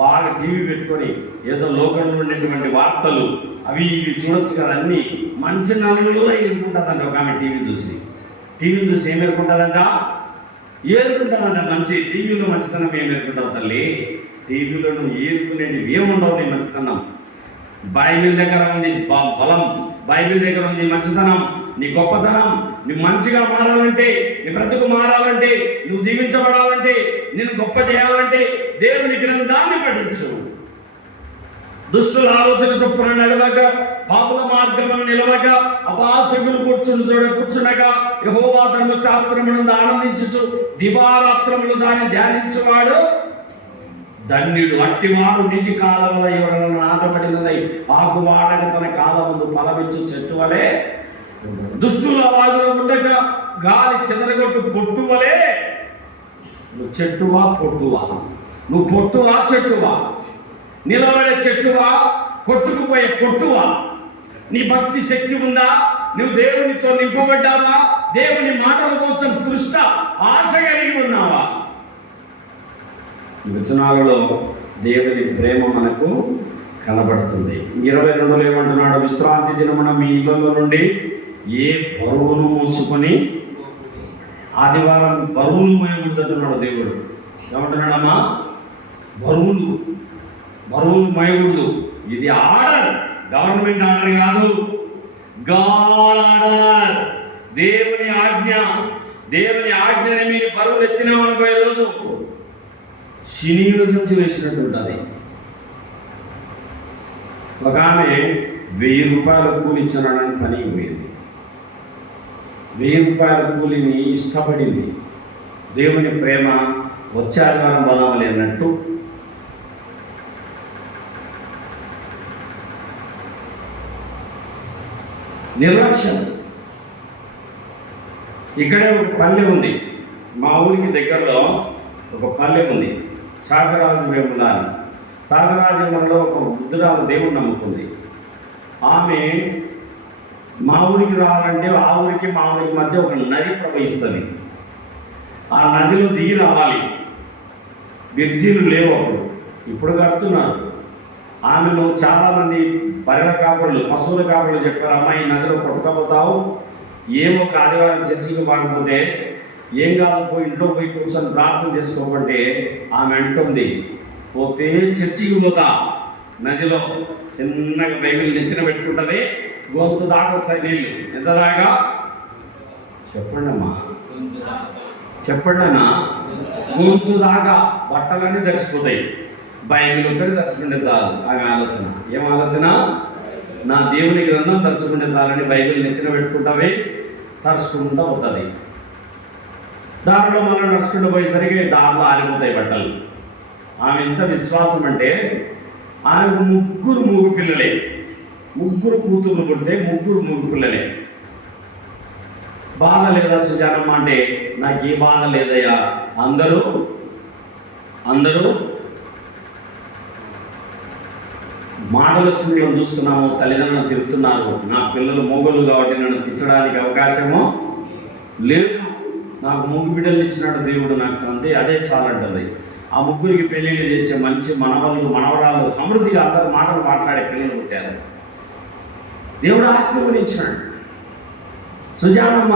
బాగా టీవీ పెట్టుకొని ఏదో లోకంలో ఉండేటువంటి వార్తలు అవి ఇవి చూడొచ్చు కదా. అన్నీ మంచి నలుగులో ఏరుకుంటుందంట. ఒక ఆమె టీవీ చూసి ఏం ఏరుకుంటుందంట, మంచి టీవీలో మంచితనం ఏం ఏరుకుంటావు తల్లి. టీవీలో నువ్వు ఏరుకునేది ఏముండవు. నీ మంచితనం బైబిల్ దగ్గర ఉంది, బలం బైబిల్ దగ్గర ఉంది. మంచితనం, నీ గొప్పతనం, నువ్వు మంచిగా మారాలంటే, నీ బ్రతుకు మారాలంటే, నువ్వు దీవించబడాలంటే, నేను గొప్ప చేయాలంటే దేవుని గ్రంథాన్ని పఠించు. దుష్టుల ఆలోచన చొప్పున నడవక, పాపుల మార్గమును నిలవక, అపాసకులు కూర్చునగా యెహోవా ధర్మశాస్త్రమునందు ఆనందించుచు దివారాత్రములు దాన్ని ధ్యానించువాడు ధన్యుడు. అట్టివాడు నీటి కాలముల ఎవరైనా నాటబడినదై ఆకు వాడక తన కాలముందు ఫలమిచ్చు చెట్టు వలె. దుష్టుల వాగులు ఉండగా గాలి చెదరగొట్టు పొట్టు వలె. నువ్వు చెట్టువా పొట్టువా? నువ్వు పొట్టువా చెట్టువా? నిలబడే చెట్టువా కొట్టుకుపోయే పొట్టువా? నీ భక్తి శక్తి ఉందా? నువ్వు దేవునితో నింపబడ్డావా? దేవుని మాటల కోసం దృష్ట ఆశ కలిగి ఉన్నావా? వచనాలలో దేవుని ప్రేమ మనకు కనబడుతుంది. 22లో ఏమంటున్నాడు, విశ్రాంతి దినమున మీ ఇళ్ళలో నుండి ఏ బరువును మోసుకొని ఆదివారం బరువులు మోయకూడదంటున్నాడు దేవుడు. ఏమంటున్నాడమ్మా? బరువులు మోయకూడదు. ఇది ఆర్డర్, గవర్నమెంట్ ఆర్డర్ కాదు, గాడ్ ఆర్డర్, దేవుని ఆజ్ఞ. దేవుని ఆజ్ఞని మీరు బరువులు ఎత్తినామనుకో ఈరోజు శనీలు సంచి వేసినట్టు ఉంటుంది. ఒక ఆమె 1000 రూపాయల కూలి ఇచ్చినాడని పనికి పోయింది. 1000 రూపాయల కూలిని ఇష్టపడింది. దేవుని ప్రేమ వచ్చే ఆదివారం బలమలి అన్నట్టు నిర్లక్ష్యం. ఇక్కడే ఒక పల్లె ఉంది, మా ఊరికి దగ్గరలో ఒక పల్లె ఉంది, సాగరాజు వేముల అని. సాగరాజంలో ఒక వృద్ధురాలు దేవుడు నమ్ముకుంది. ఆమె మా ఊరికి రావాలంటే ఆ ఊరికి మా ఊరికి మధ్య ఒక నది ప్రవహిస్తుంది. ఆ నదిలో దిగి రావాలి. బ్రిడ్జీలు లేవు అప్పుడు, ఇప్పుడు కడుతున్నారు. ఆమెను చాలామంది బర్రెల కాపరులు, పశువుల కాపరులు చెప్పారు, అమ్మాయి నదిలో కొట్టుకపోతావు, ఏమో ఒక ఆదివారం చర్చికి బాగపోతే ఏం కాదు, పోయి ఇంట్లో పోయి కూర్చొని ప్రార్థన చేసుకోమంటే ఆమె అంటుంది, పోతే చర్చికి పోతా. నదిలో చిన్నగా బైబిల్ నెత్తిన పెట్టుకుంటుంది, గొంతు దాకా వచ్చాయి నీళ్ళు. ఎంత దాకా చెప్పండి అమ్మా, చెప్పండి అన్నా. గొంతు దాకా బట్టలన్నీ దర్శిపోతాయి, బైబిల్ ఒక్కటి దర్శకుంటే చాలు. ఆమె ఆలోచన, ఏం ఆలోచన? నా దేవుని గ్రంథం తరుచుకుంటే చాలని బైబిల్ నెత్తిన పెట్టుకుంటావే, తరుచుకుంటూ పోతుంది. దారిలో మనం నడుచుకుంటూ పోయేసరికి దారిలో ఆరిపోతాయి బట్టలు. ఆమె ఎంత విశ్వాసం అంటే, ఆమెకు 3 మూగు పిల్లలే, 3 కూతుర్లు పుడితే 3 మూగు పిల్లలే. బాధ లేదా సుజానమ్మ అంటే, నాకు ఏ బాధ లేదయ్యా, అందరూ మాటలు వచ్చింది మనం చూస్తున్నాము, తల్లిదండ్రులను తిరుగుతున్నారు, నా పిల్లలు మొగలు కాబట్టి నన్ను తిట్టడానికి అవకాశము లేదు, నాకు 3 బిడ్డలు ఇచ్చినాడు దేవుడు, నాకు అంతే, అదే చాలంటుంది. ఆ 3కి పెళ్ళిళ్ళు తెచ్చే మంచి మనవళ్ళు మనవరాలు సమృద్ధిగా అందరూ మాటలు మాట్లాడే పిల్లలు పుట్టారు. దేవుడు ఆశీర్వదించినాడు. సుజానమ్మ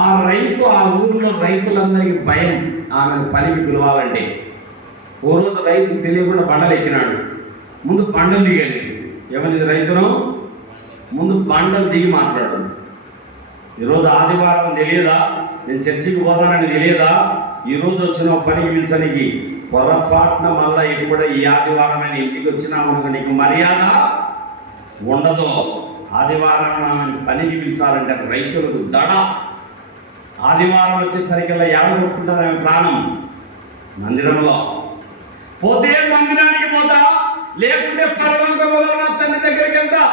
ఆ రైతు, ఆ ఊరిలో రైతులందరికీ భయం ఆమెను పనికి పిలవాలంటే. ఓ రోజు రైతు తెలియకుండా బండలు ఎక్కినాడు. ముందు బండలు దిగాలి. ఏమనేది రైతును? ముందు బండలు దిగి మాట్లాడు. ఈరోజు ఆదివారం తెలియదా, నేను చర్చికి పోతానని తెలియదా, ఈరోజు వచ్చిన పనికి పిలిచడానికి పొరపాటున మళ్ళీ ఇప్పుడు ఈ ఆదివారమైన ఇంటికి వచ్చినామనుకో నీకు మర్యాద ఉండదు. ఆదివారం పనికి పిలిచాలంటే రైతులకు దడ. ఆదివారం వచ్చేసరికల్లా ఏడ కొట్టుకుంటుంది ఆమె ప్రాణం? మందిరంలో. పోతే మందిరానికి పోతా, లేకుంటే పరలోకములో నా తండ్రి దగ్గరికి వెళ్తా.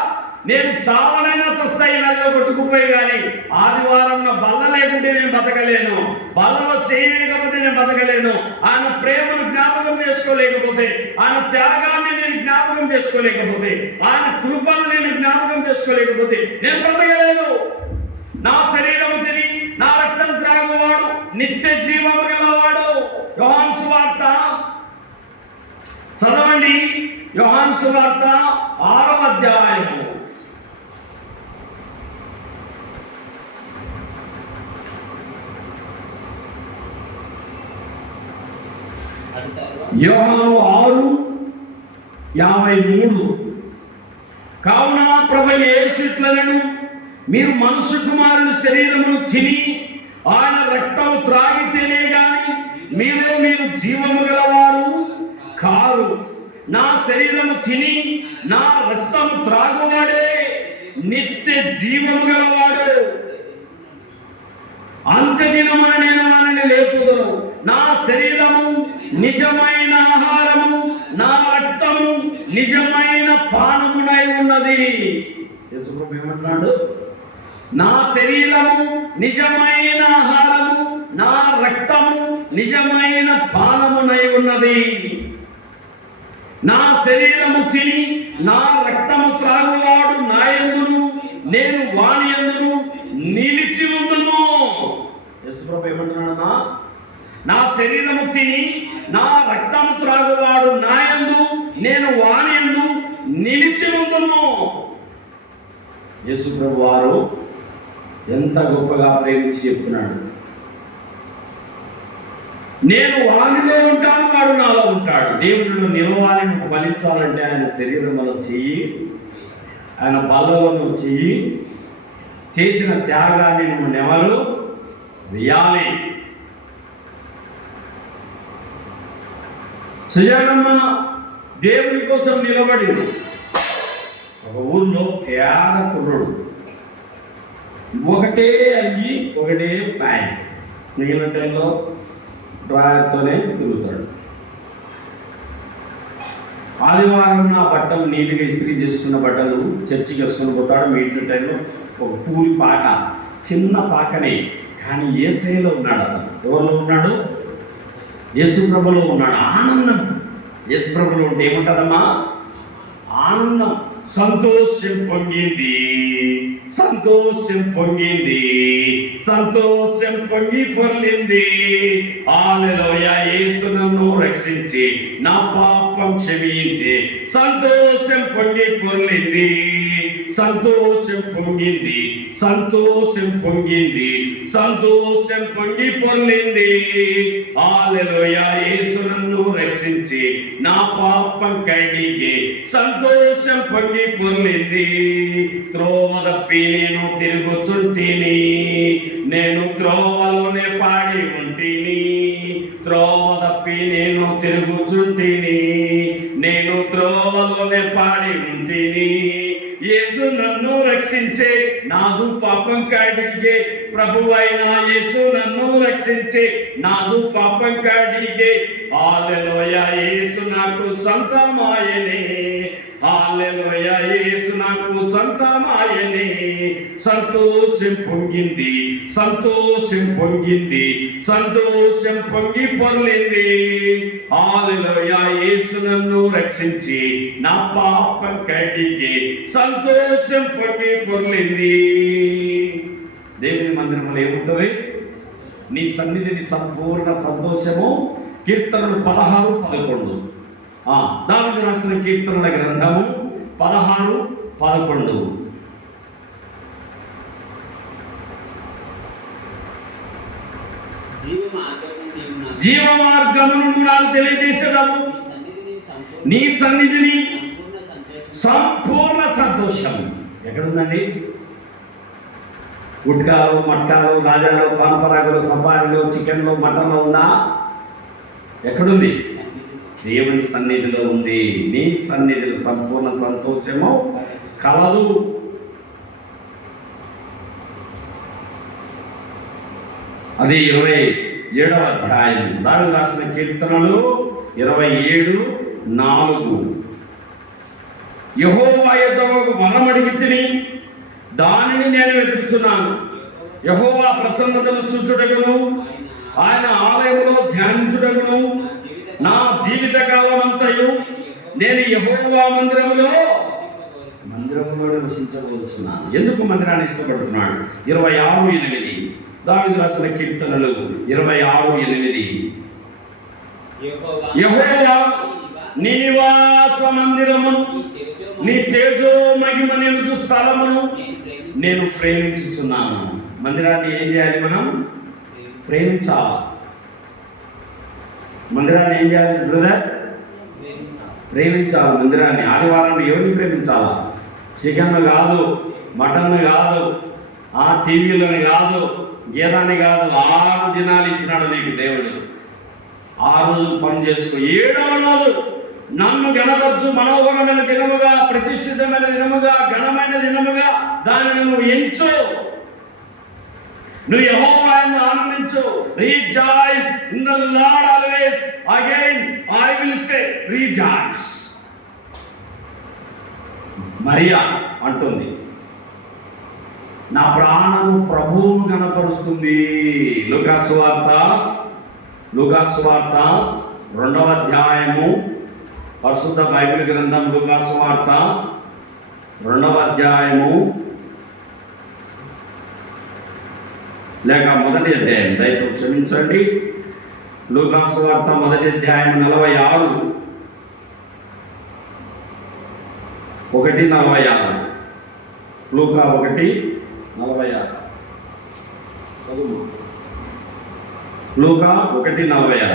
నేను చావనైనా చస్తాయి నదిలో కొట్టుకుపోయి, కానీ ఆదివారం నా బల్ల లేకుంటే నేను బతకలేను, బల్లలో చేయలేకపోతే నేను బతకలేను. ఆయన ప్రేమను జ్ఞాపకం చేసుకోలేకపోతే, ఆయన త్యాగాన్ని నేను జ్ఞాపకం చేసుకోలేకపోతే, ఆయన కృపను నేను జ్ఞాపకం చేసుకోలేకపోతే నేను బ్రతకలేను. నా శరీరము తిని నా రక్తం త్రాగువాడు నిత్య జీవము గలవాడు. యోహాను సువార్త చదవండి, యోహాను సువార్త 6వ అధ్యాయము. యోహాను 6:53. కావున ప్రభువు యేసు ఇట్లనెను, మీరు మనుష్య కుమారుని శరీరమును తిని ఆయన రక్తము త్రాగితేనే గాని మీరు జీవము గలవారు కారు. నా శరీరము తిని నా రక్తము త్రాగువాడే నిత్య జీవము గలవాడు. అంత్యదినమున నేను వానిని లేపుదును. నా శరీరము నిజమైన ఆహారము, నా రక్తము నిజమైన పానమునై ఉన్నది. యేసుప్రభు ఏమంటున్నాడు? నా శరీరము నిజమైన ఆహారము, నా రక్తము నిజమైన పానమునై ఉన్నది. నా శరీరము తిని నా రక్తము త్రాగువాడు నా యందును నేను వాని యందును నిలిచి ఉందును. యేసుప్రభు ఏమంటున్నాడన్నా? నా శరీరము తిని నా రక్తము త్రాగువాడు నా యందు నేను వాని యందు నిలిచి ఉందును. యేసుప్రభు వారు ఎంత గొప్పగా ప్రేమించి చెప్తున్నాడు. నేను వానిలో ఉంటాను, వాడు నాలో ఉంటాడు. దేవుడిలో నిలవాలి, నువ్వు ఫలించాలంటే ఆయన శరీరంలో చెయ్యి, ఆయన బలలో నువ్వు చెయ్యి, చేసిన త్యాగాన్ని నువ్వు నెవరు వేయాలి. సుజానమ్మ దేవుని కోసం నిలబడింది. ఒక ఊర్లో పేద కుర్రుడు, ఒకటే అంగి ఒకటే ప్యాంట్, మిగిలిన టైంలో డ్రాయర్తోనే తిరుగుతాడు. ఆదివారం నా బట్టలు నీట్గా ఇస్త్రీ చేసుకున్న బట్టలు చర్చికి వేసుకొని పోతాడు. మిగిలిన టైంలో ఒక పూరి పాక, చిన్న పాకనే, కానీ యేసయ్యలో ఉన్నాడు. అతను ఎవరిలో ఉన్నాడు? యేసుప్రభులో ఉన్నాడు. ఆనందం. యేసుప్రభులో ఉంటే ఏముంటుందమ్మా? ఆనందం, సంతోషం పొంగింది, సంతోషం పొంగింది, సంతోషం పొంగి పొర్లింది. హల్లెలూయా. యేసు నన్ను రక్షించి నా పాపం క్షమించి సంతోషం పొంగి పొర్లింది, సంతోషం పొంగింది, సంతోషం పొంగింది, సంతోషం పొంగి పొర్లింది. హల్లెలూయా. యేసు నన్ను రక్షించి నా పాపం కడిగి సంతోషం పొంగి పొర్లింది. త్రోవ తప్పి నేను తిరుగుచుంటిని, నేను త్రోవలోనే పాడి ఉంటిని. త్రోవ తప్పి నేను తిరుగుచుంటిని, నేను త్రోవలోనే పాడి ఉంటిని. యేసు నన్ను రక్షించే, నాదు పాపం కడిగే, ప్రభువైన యేసు నన్ను రక్షించే, నాదు పాపం కడిగే. హల్లెలూయా. యేసు నాకు సొంతమాయనే, హల్లెలూయా. యేసు నాకు సొంతమాయనే. సంతోషం పొంగింది, సంతోషం పొంగింది, సంతోషం పొంగి పొర్లింది. హల్లెలూయా. యేసు నన్ను రక్షించి నా పాపం కడిగి సంతోషం పొంగి పొర్లింది. దేవుని మందిరంలో ఏముంటుంది? నీ సన్నిధిని సంపూర్ణ సంతోషము. కీర్తనలు 16:11. దావీదు రాసిన కీర్తనల గ్రంథము 16:11. జీవ మార్గమును నాకు తెలియజేసేదాము, నీ సన్నిధిని సంపూర్ణ సంతోషం. ఎక్కడుందండి? గుట్కాలు, మట్కాలు, రాజాలు, పానపరాగులు, సఫారీలు, చికెన్లు, మటన్లు ఉందా? ఎక్కడుంది? దేవుని సన్నిధిలో ఉంది. నీ సన్నిధిలో సంపూర్ణ సంతోషము కలదు. అది 27వ అధ్యాయం. దాని రాసిన కీర్తనలు 27:4. యెహోవా యొద్ద ఒక వరం అడిగితిని, దానిని నేను వెతుకుచున్నాను. యెహోవా ప్రసన్నతను చూచుటకును, ఆయన ఆలయములో ధ్యానించుటకును నా జీవిత కాలమంతయు నేను యెహోవా మందిరములో నివసించబోతున్నాను. ఎందుకు మందిరాన్ని ఇష్టపడుతున్నాడు? 26:8. దావీదు రాసిన కీర్తనలు 26:8. యెహోవా నీ నివాస మందిరమును, నీ తేజో మహిమ నిలుచు స్థలమును నేను ప్రేమించుచున్నాను. మందిరాన్ని ఏం చేయాలి? మనం ప్రేమించాలి. మందిరాన్ని ఏం చేయాలి బ్రదర్? ప్రేమించాలి మందిరాన్ని. ఆదివారం ఎవరిని ప్రేమించాలా? చికెన్ కాదు, మటన్ కాదు, టీవీలని కాదు, గీతాన్ని కాదు. 6 దినాలు ఇచ్చినాడు నీకు దేవుడు. 6 రోజులు పని చేసుకో. 7వ రోజు నన్ను గణపరచు, మనోహరమైన దినముగా, ప్రతిష్ఠితమైన దినముగా, ఘనమైన దినముగా దానిని నువ్వు ఎంచు. నువ్వు యెహోవాను ఆనందించు. Rejoice in the Lord always. Again I will say rejoice. Maria అంటుంది, నా ప్రాణము ప్రభువును కనపరుస్తుంది. లూకాసు వార్త 2వ అధ్యాయము, పరిశుద్ధ బైబిల్ గ్రంథం లూకాసు వార్త 2వ అధ్యాయము లేక 1వ అధ్యాయం, దయతో క్షమించండి. లూకాసు వార్త 1వ అధ్యాయం 46, 1:46. లూకా 1:46 చదువు. లూకా 1:46.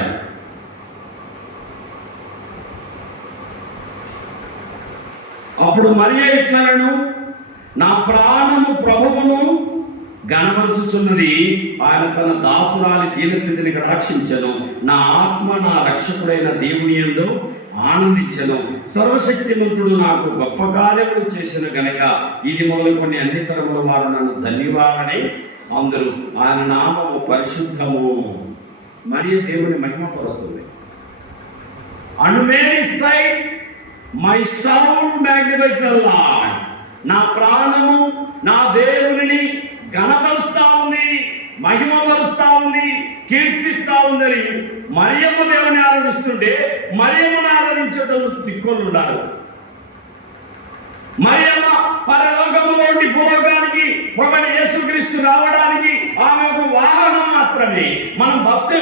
అప్పుడు మరియ ఇట్లనెను, నా ప్రాణము ప్రభువును గణపరచుచున్నది, ఆయన తన దాసురాలి దీనస్థితిని కటాక్షించెను, నా ఆత్మ నా రక్షకుడైన దేవుని యందు ఆనందించెను, సర్వశక్తిమంతుడు నాకు గొప్ప కార్యములు చేసిన గనక ఇది మొదలుకొని అన్ని తరముల వారు నన్ను ధన్యవాదని అందరూ. ఆయన నామము పరిశుద్ధము. మరియ దేవుని మహిమపరుస్తుంది. And Mary said my soul magnifies the Lord. నా ప్రాణము నా దేవుని గణపరుస్తా ఉంది, మహిమపరుస్తా ఉంది, కీర్తిస్తా ఉందని మరియమ్మ దేవుని ఆరాధిస్తుంటే మరియమ్మను ఆరాధించడం తిక్కోళ్ళు ఉన్నారు. మరియమ్మ పరలోకములోని భూలోకానికి ప్రభువైన యేసుక్రీస్తు రావడానికి ఆమె ఒక వాహనం మాత్రమే. మనం బస్సు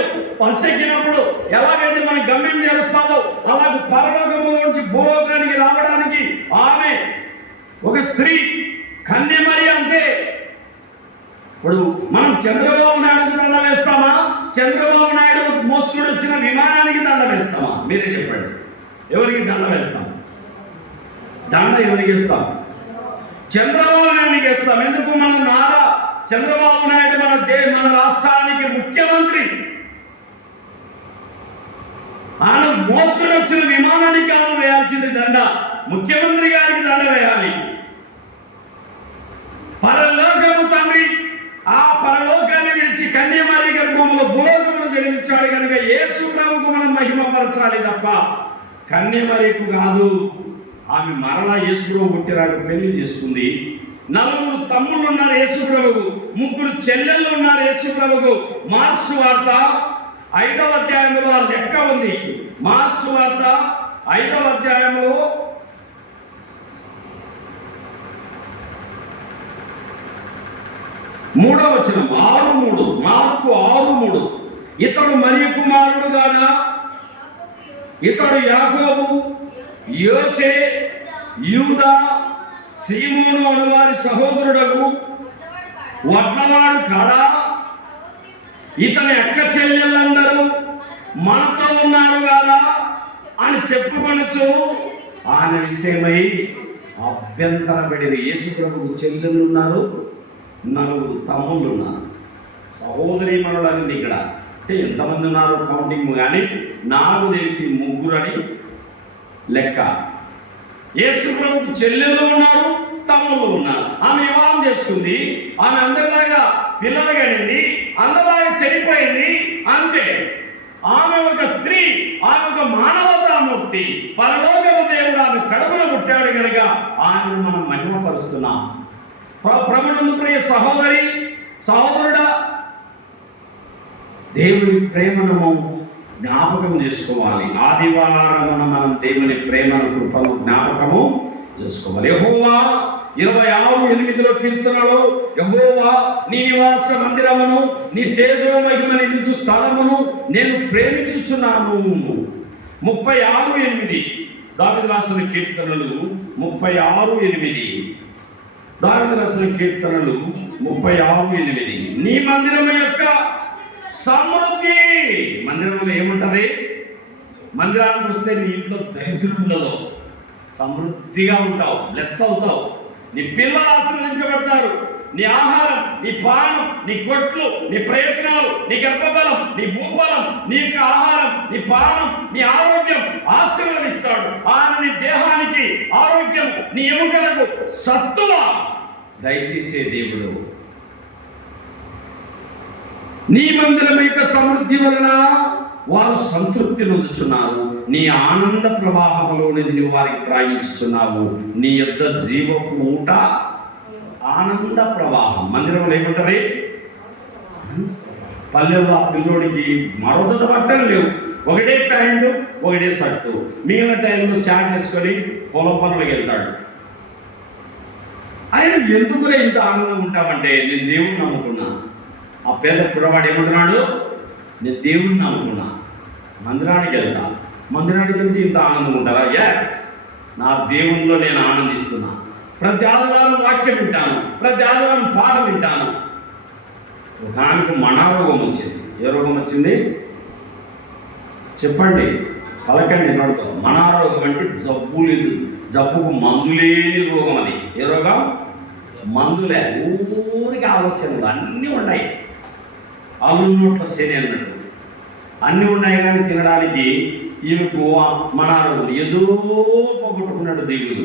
ఎక్కినప్పుడు ఎలాగైతే మన గమ్యం చేరుస్తాదో అలాగే పరలోకములోంచి భూలోకానికి రావడానికి ఆమె ఒక స్త్రీ, కన్య మరి. అంతే. ఇప్పుడు మనం చంద్రబాబు నాయుడుకి దండ వేస్తామా? చంద్రబాబు నాయుడు మోసుకుని వచ్చిన విమానానికి దండ వేస్తామా? మీరే చెప్పండి. ఎవరికి దండ వేస్తాం? దండ ఎవరికి ఇస్తాం? చంద్రబాబు నాయుడికి ఇస్తాం. ఎందుకు? మన నారా చంద్రబాబు నాయుడు మన రాష్ట్రానికి ముఖ్యమంత్రి. ఆయన మోసుకుని వచ్చిన విమానానికి కాదు వేయాల్సింది దండ, ముఖ్యమంత్రి గారికి దండ వేయాలి. పరలోకము తండ్రి ఆ పరలోకాన్ని విడిచి కన్యమరి గర్భములో భూలోకమును జన్మించాడు కనుక యేసు ప్రభువుకు మనం మహిమపరచాలి తప్ప కన్యమరికి కాదు. ఆమె మరలా యేసు ప్రభు పుట్టినాడు, పెళ్లి చేసుకుంది. 4 తమ్ముళ్ళు ఉన్నారు యేసు ప్రభువుకు, 3 చెల్లెళ్ళు ఉన్నారు యేసు ప్రభువుకు. మార్క్స్ వార్త 5వ అధ్యాయంలో ఆ లెక్క ఉంది. మార్క్స్ వార్త 5వ అధ్యాయంలో 3వ వచనం 6:3. మార్కు 6:3. ఇతడు మరియ కుమారుడు గానా? ఇతడు యాకోబు, యోసే, యూదా, సీమోను అనువారి సహోదరుడకు వడ్లవాడు కాడా? ఇతని అక్క చెల్లెళ్ళందరూ మనతో ఉన్నారు కదా అని చెప్పుకొనొచ్చు ఆయన విషయమై అభ్యంతరపడిన. యేసు ప్రభువు చెల్లెళ్ళు ఉన్నారు, 4 తమ్ముళ్ళు ఉన్నారు, సహోదరి మనలు అనింది ఇక్కడ. అంటే ఎంతమంది ఉన్నారు కౌంటింగ్, కానీ నాకు తెలిసి 3 అని లెక్క. యేసు ప్రభువుకు చెల్లెళ్ళు ఉన్నారు, తమ్ముళ్ళు ఉన్నారు. ఆమె వివాహం చేసుకుంది, ఆమె అందరిలాగా పిల్లలు కనింది, అందరిలాగా చనిపోయింది. అంతే. ఆమె ఒక స్త్రీ, ఆమె ఒక మానవతామూర్తి. పరలోకపు దేవుడు ఆమె కడుపున పుట్టాడు కనుక ఆమెను మనం మహిమపరుస్తున్నాం. ప్రభునందు ప్రియ సహోదరి సహోదరుడా, దేవుని ప్రేమను జ్ఞాపకం చేసుకోవాలి. ఆదివారమున మనం దేవుని ప్రేమను కృపను జ్ఞాపకము చేసుకోవాలి. యెహోవా 26:8 కీర్తనలో, యెహోవా నీ నివాస మందిరమును, నీ తేజోమహిమని నిలుచు స్థలమును నేను ప్రేమించుచున్నాను. 36:8 దావీదు రాసిన కీర్తనలు 36:8. దావీదు రాసిన కీర్తనలు 36:8. నీ మందిరము యొక్క సమృద్ధి. మందిరంలో ఏముంటది? మందిరానికి వస్తే నీ ఇంట్లో దరిద్రం ఉండదు, సమృద్ధిగా ఉంటావు, బ్లెస్ అవుతావు. నీ పిల్లలు ఆశీర్వదించబడతారు. నీ ఆహారం, నీ పానం, నీ కొట్లు, నీ ప్రయత్నాలు, నీ గర్భఫలం, నీ భూఫలం, నీకు ఆహారం, నీ పానం, నీ ఆరోగ్యం ఆశీర్వదిస్తాడు. ఆయన నీ దేహానికి ఆరోగ్యం, నీ ఎముకలకు సత్తువ దయచేసే దేవుడు. నీ మందిరం యొక్క సమృద్ధి వలన వారు సంతృప్తి నొందుచున్నారు. నీ ఆనంద ప్రవాహంలోని నీవు వారికి త్రాగించుచున్నావు. నీ యొద్ద జీవపు ఊట, ఆనంద ప్రవాహం. మందిరంలో ఏముంటది? పల్లెల్లో ఆ పిల్లోడికి మరో జత బట్టలు లేవు, ఒకటే ప్యాంటు, ఒకటే షర్టు. మిగిలిన టైంలో షాట్ వేసుకొని పొలం పనులకు వెళ్తాడు. ఆయన ఎందుకులే ఇంత ఆనందంగా ఉంటామంటే, నేను దేవుణ్ణి నమ్ముకున్నా. ఆ పేద కుర్రవాడు ఏమంటున్నాడు? నేను దేవుణ్ణి నమ్ముకున్నా, మందిరానికి వెళ్తా. మందిరానికి వెళ్తే ఇంత ఆనందం ఉంటారా? ఎస్, నా దేవునిలో నేను ఆనందిస్తున్నా. ప్రతి ఆదివారం వాక్యం వింటాను, ప్రతి ఆదివారం పాట వింటాను. ఒక ఆమెకు మనారోగం వచ్చింది. ఏ రోగం వచ్చింది చెప్పండి, పలకండి నడుతో. మనారోగం అంటే జబ్బు లేదు, జబ్బుకు మందు లేని రోగం. అది ఏ రోగం? మందులే, ఊరికి ఆలోచనలు అన్నీ ఉన్నాయి. అల్లు నోట్ల శని అన్నట్టు అన్నీ ఉన్నాయి, కానీ తినడానికి ఈమెకు మనారోగం ఏదో పోగొట్టుకున్నాడు దేవుడు.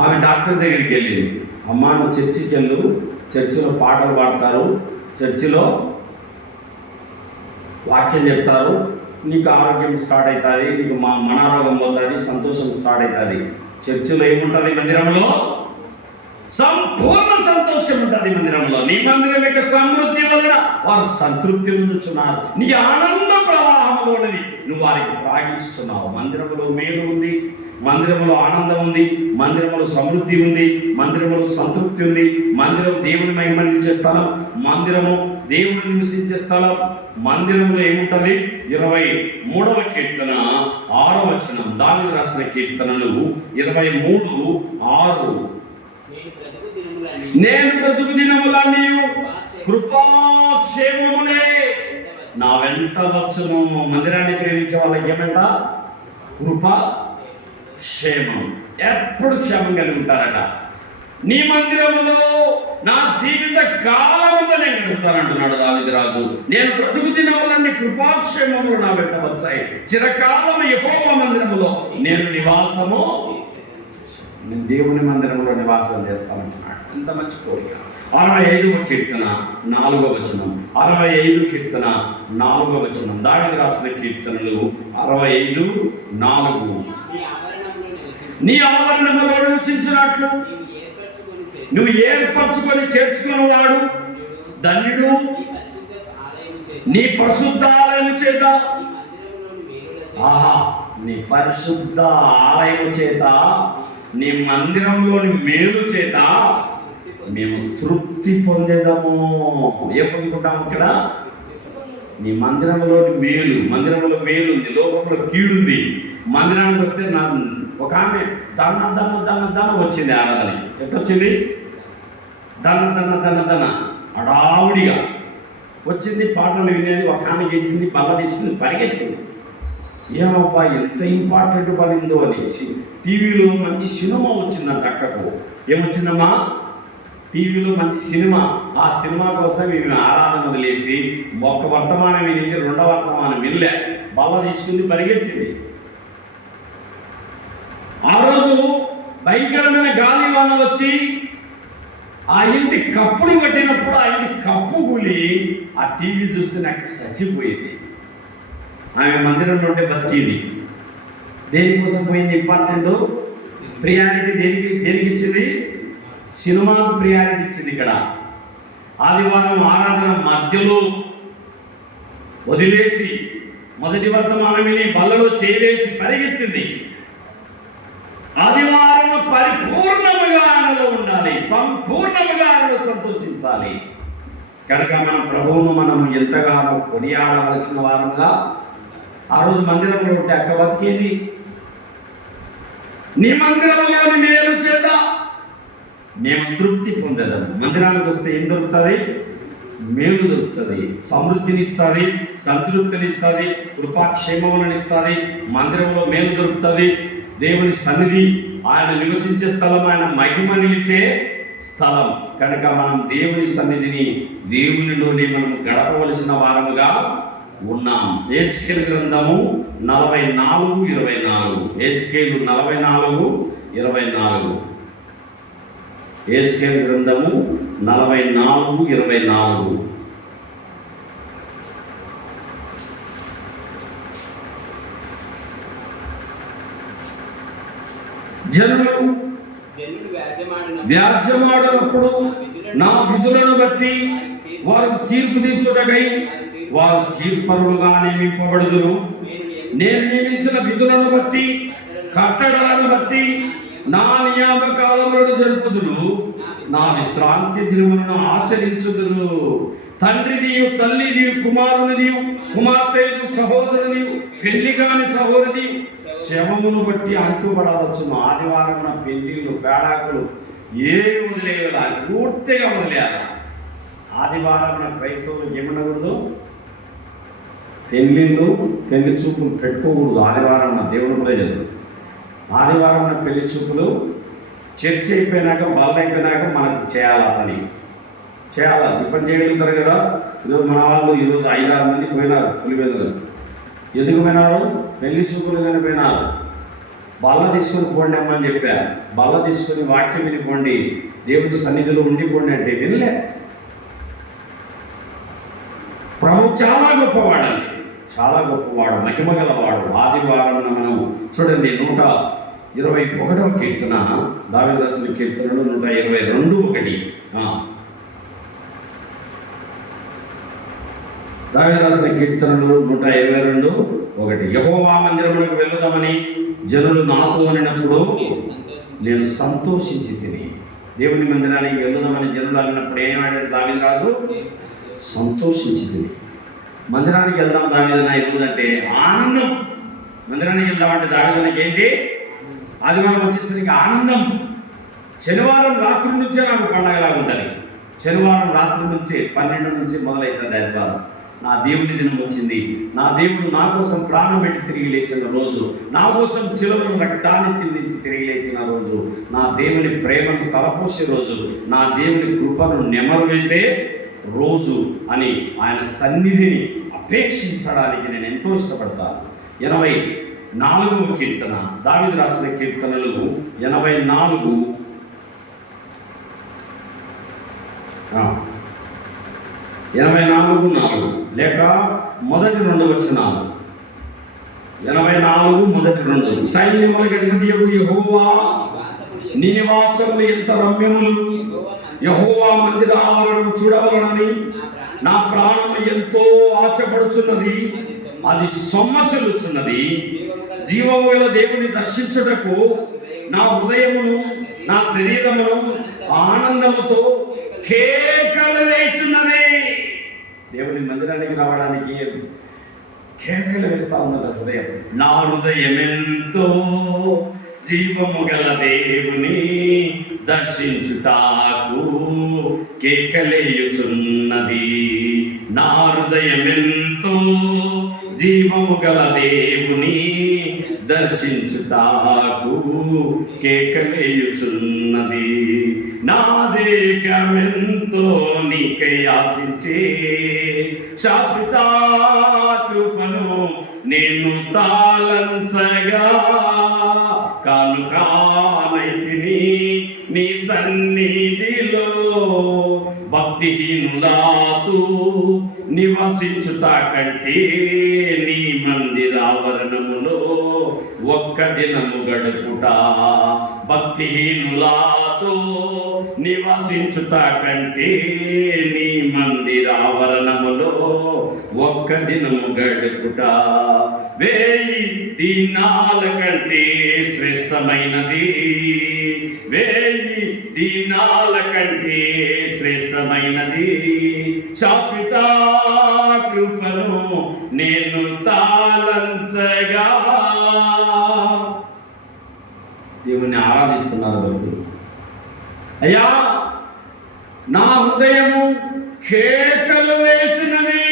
ఆమె డాక్టర్ దగ్గరికి వెళ్ళింది. అమ్మ నువ్వు చర్చికి వెళ్ళు, చర్చిలో పాటలు పాడతారు, చర్చిలో వాక్యం చెప్తారు, నీకు ఆరోగ్యం స్టార్ట్ అవుతుంది, నీకు మనారోగం పోతుంది, సంతోషం స్టార్ట్ అవుతుంది. చర్చిలో ఏముంటుంది? మందిరంలో సంపూర్ణ సంతోషం ఉంటుంది. మందిరంలో నీ మందిరం యొక్క సమృద్ధి వలన వారు సంతృప్తి పొందుతున్నారు. నీ ఆనంద ప్రవాహంలోనిది నువ్వు వారికి ప్రాగించుతున్నావు. మందిరంలో మేలు ఉంది, మందిరంలో ఆనందం ఉంది, మందిరంలో సమృద్ధి ఉంది, మందిరంలో సంతృప్తి ఉంది. మందిరం దేవుని మహిమనిచ్చే స్థలం, మందిరము దేవుడు నివసించే స్థలం. మందిరంలో ఏముంటుంది? 23వ కీర్తన 6వ వచనం, దావీదు రాసిన కీర్తనలు 23:6. నేను బ్రతుకు దినములన్నీ కృపాక్షేమములే నా వెంట వచ్చును. మందిరాన్ని ప్రేమించే వాళ్ళకి ఏమంట? కృప క్షేమం, ఎప్పుడు క్షేమం కలిగి ఉంటారట. నీ మందిరములో నా జీవిత కాలముగా నేను గడుపుతానంటున్నాడు దావీదు రాజు. నేను బ్రతుకు దినములన్నీ కృపాక్షేమములు నా వెంట వచ్చాయి. చిరకాలము యెహోవా మందిరములో నేను నివాసము, నేను దేవుని మందిరంలో నివాసం చేస్తానంటున్నాడు. ఎంత మంచి కోరిక. 65వ కీర్తన 4వ వచనం, 65 కీర్తన 4వ వచనం, దావీదు రాసిన కీర్తనలు 65:4. నీ ఆవరణములో నివసించినట్లు నువ్వు ఏర్పరచుకొని చేర్చుకుని వాడు ధన్యుడు. నీ పరిశుద్ధ ఆలయం చేత, ఆహా, నీ పరిశుద్ధ ఆలయం చేత, నీ మందిరంలోని మేలు చేత మేము తృప్తి పొందేదము. ఏ పొందుకుంటాము ఇక్కడ? నీ మందిరంలోని మేలు. మందిరంలో మేలు ఉంది, లోకంలో కీడుంది. మందిరానికి వస్తే నా ఒక ఆమె దన్న వచ్చింది. ఆరాధన ఎట్టొచ్చింది? దన్న అడావుడిగా వచ్చింది. పాటలు వినేది, ఒక ఆమె చేసింది, బల్ల తీసుకుని పరిగెత్తింది. ఏమబ్బా ఎంత ఇంపార్టెంట్ పడిందో అని టీవీలో మంచి సినిమా వచ్చిందంట. అక్కకు ఏమొచ్చిందమ్మా? టీవీలో మంచి సినిమా. ఆ సినిమా కోసం మేము ఆరాధన వదిలేసి ఒక్క వర్తమానం వినింది, 2వ వర్తమానం వినలే, బల్ల తీసుకుంది, పరిగెత్తింది. ఆ రోజు భయంకరమైన గాలివాన వచ్చి ఆ ఇంటి కప్పుని కట్టినప్పుడు ఆ ఇంటి కప్పు కూలి ఆ టీవీ చూస్తే నాకు చచ్చిపోయింది. ఆమె మందిరం నుండి బతికింది. దేనికోసం పోయింది? ఇంపార్టెంట్ ప్రియారిటీ దేనికి ఇచ్చింది? సినిమాకు ప్రియారిటీ ఇచ్చింది. ఇక్కడ ఆదివారం ఆరాధన మధ్యలో వదిలేసి మొదటి వర్తమానం విని బల్లలో చేవేసి పరిగెత్తింది. ఆదివారం పరిపూర్ణముగా ఆయనలో ఉండాలి, సంపూర్ణముగా ఆయనలో సంతోషించాలి. కనుక మన ప్రభువును మనం ఎంతగానో కొనియాడవలసిన వారంగా ఆ రోజు మందిరంలో ఉంటే అక్క బతికేది. నీ మందిరంలోని మేలు చేత మేము తృప్తి పొందేదాము. మందిరానికి వస్తే ఏం దొరుకుతుంది? మేలు దొరుకుతుంది, సమృద్ధినిస్తుంది, సంతృప్తినిస్తుంది, కృపాక్షేమములనిస్తుంది. మందిరంలో మేలు దొరుకుతుంది. దేవుని సన్నిధి, ఆయన నివసించే స్థలం, ఆయన మహిమ నిలిచే స్థలం. కనుక మనం దేవుని సన్నిధిని, దేవునిలోనే మనం గడపవలసిన వారముగా ఉన్నాం. హెజ్కేలు గ్రంథము 44:24. హెజ్కేలు 44:24. హెజ్కేలు గ్రంథము 44:24. జనులు వ్యాజ్యమాడినప్పుడు నా విధులను బట్టి వారు తీర్పు తీర్చుటకై వారు తీర్పరులుగా నియమింపబడుదురు. నేను నియమించిన విధులను బట్టి, కట్టడలను బట్టి నా నియామకాలములను జరుపుదురు, నా విశ్రాంతి దినములను ఆచరించుదురు. తండ్రిదియు, తల్లిదియు, కుమారునిదియు, కుమార్తెయు, సహోదరునియు, పెళ్లి కాని సహోదరి శవమును బట్టి అంటుపడవచ్చును. ఆదివారం పెళ్లిళ్ళు, పేడాకులు ఏవి వదిలేయాలి? పూర్తిగా వదిలేయాలి. ఆదివారం మన క్రైస్తవులకు ఏమనకూడదు, పెళ్లి చూపులు పెట్టుకోకూడదు. ఆదివారం దేవుడు ప్రజలు ఆదివారం పెళ్లి చూపులు చర్చ అయిపోయినాక, బల్ల అయిపోయినాక మనకు చేయాలి. ఆ పని చేయాలి. ఇప్పుడు చేయగలుగుతారు కదా. ఈరోజు మన వాళ్ళు ఈరోజు 5-6 మంది పోయినారు పులివెందులు. ఎందుకు పోయినారు? పెళ్లి చూపులు కానీ పోయినారు. బల్ల తీసుకొని పోండి అమ్మని చెప్పారు. బల్ల తీసుకొని వాక్యం వినిపోండి, దేవుడి సన్నిధిలో ఉండిపోండి అంటే వినలే. ప్రభు చాలా గొప్పవాడండి, చాలా గొప్పవాడు, మహిమ గలవాడు. ఆదివారం మనం చూడండి 121వ కీర్తన, దావీదు రాసిన కీర్తనలు 122:1. దావీదు రాసిన కీర్తనలు 122:1. యెహోవా మందిరములకు వెళ్ళుదామని జనులు నాతో అనినప్పుడు నేను సంతోషించి తిని. దేవుని మందిరానికి వెళ్దామని జనులు అన్నప్పుడు ఏమాడాడు దావీదు రాజు? సంతోషించి తిని. మందిరానికి వెళ్దాం దావీదనా ఎందుకంటే ఆనందం. మందిరానికి వెళ్దామంటే దావీదనకి ఏంటి? ఆదివారం వచ్చేసరికి ఆనందం. శనివారం రాత్రి నుంచే నాకు పండగలాగా ఉంటుంది. శనివారం రాత్రి నుంచే 12 నుంచి మొదలవుతుంది ఆదివారం. నా దేవుని దినం వచ్చింది. నా దేవుడు నా కోసం ప్రాణం పెట్టి తిరిగి లేచిన రోజు, నా కోసం చిలువను రక్తాన్ని చిందించి తిరిగి లేచిన రోజు, నా దేవుని ప్రేమను తలపోసే రోజు, నా దేవుని కృపను నెమరు వేసే రోజు అని ఆయన సన్నిధిని అపేక్షించడానికి నేను ఎంతో ఇష్టపడతాను. 84వ కీర్తన, దావీదు రాసిన కీర్తనలు 84 84:4 లేక మొదటి 2 వచనాలు. 84 మొదటి 2. సైన్యములకు అధిపతియగు యెహోవా, నీ నివాసములు ఎంత రమ్యములు! యెహోవా మందిర ఆవరణము చూడవలనని నా ప్రాణము ఎంతో ఆశపడుచున్నది. అది సొమ్మసిల్లుచున్నది. జీవము గల దేవుని దర్శించుటకు నా హృదయమును నా శరీరమును ఆనందముతో కేకలు వేస్తున్నది. దేవుని మందిరానికి రావడానికి కేకలు వేస్తా ఉన్నది హృదయం. నా హృదయమెంతో జీవము గల దేవుని దర్శించుటాకు కేకలేయుచున్నది. నా హృదయమెంతో జీవము గల దేవుని దర్శించుటాకు కేకలేయుచున్నది. నా దేహమెంతో నీకై ఆశించే శాశ్వత కృపను నేను తాళంచగా కానుకానైతిని నీ సన్నిధిలో. భక్తిహీనులాతో నివసించుట కంటే నీ మందిరావరణములో ఒక్క దినము గడుపుట. భక్తిహీనులాతో నివసించుట కంటే నీ మందిరావరణములో ఒక్క దినము గడుపుట 1000 దినాల కంటే శ్రేష్టమైనది. 1000 దినాల కంటే శ్రేష్టమైనది. శాశ్వత కృపను నేను తాళంచగా. దేవుని ఆరాధిస్తున్నారు భక్తులు. అయ్యా, నా హృదయము కేకలు వేచున్నది,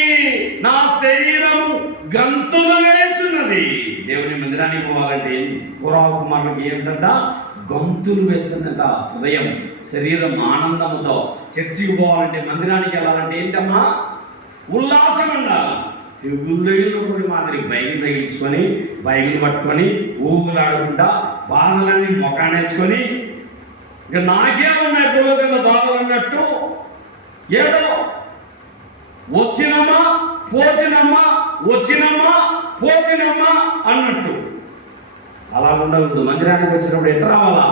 నా శరీరము గంతులు వేచున్నది. దేవుని మందిరానికి పోవాలంటే పురాకుమారులకు ఏమిటంట? గంతులు వేస్తుందంట హృదయం, శరీరం ఆనందముతో. చర్చికి పోవాలంటే, మందిరానికి వెళ్ళాలంటే ఏంటమ్మా? ఉల్లాసం ఉండాలి. తిరుగుళ్ళు కొన్ని మాదిరి బైకులు తగిలించుకొని, బైకులు పట్టుకొని ఊగులాడుకుంటా బాధలన్నీ మొకానేసుకొని, ఇక నాకే ఉన్నాయి పొలకన్న బాధలు అన్నట్టు, ఏదో వచ్చినమ్మా పోతినమ్మా, వచ్చినమ్మా పోతినమ్మా అన్నట్టు అలా ఉండవద్దు. మందిరానికి వచ్చినప్పుడు ఎట్లా రావాలా?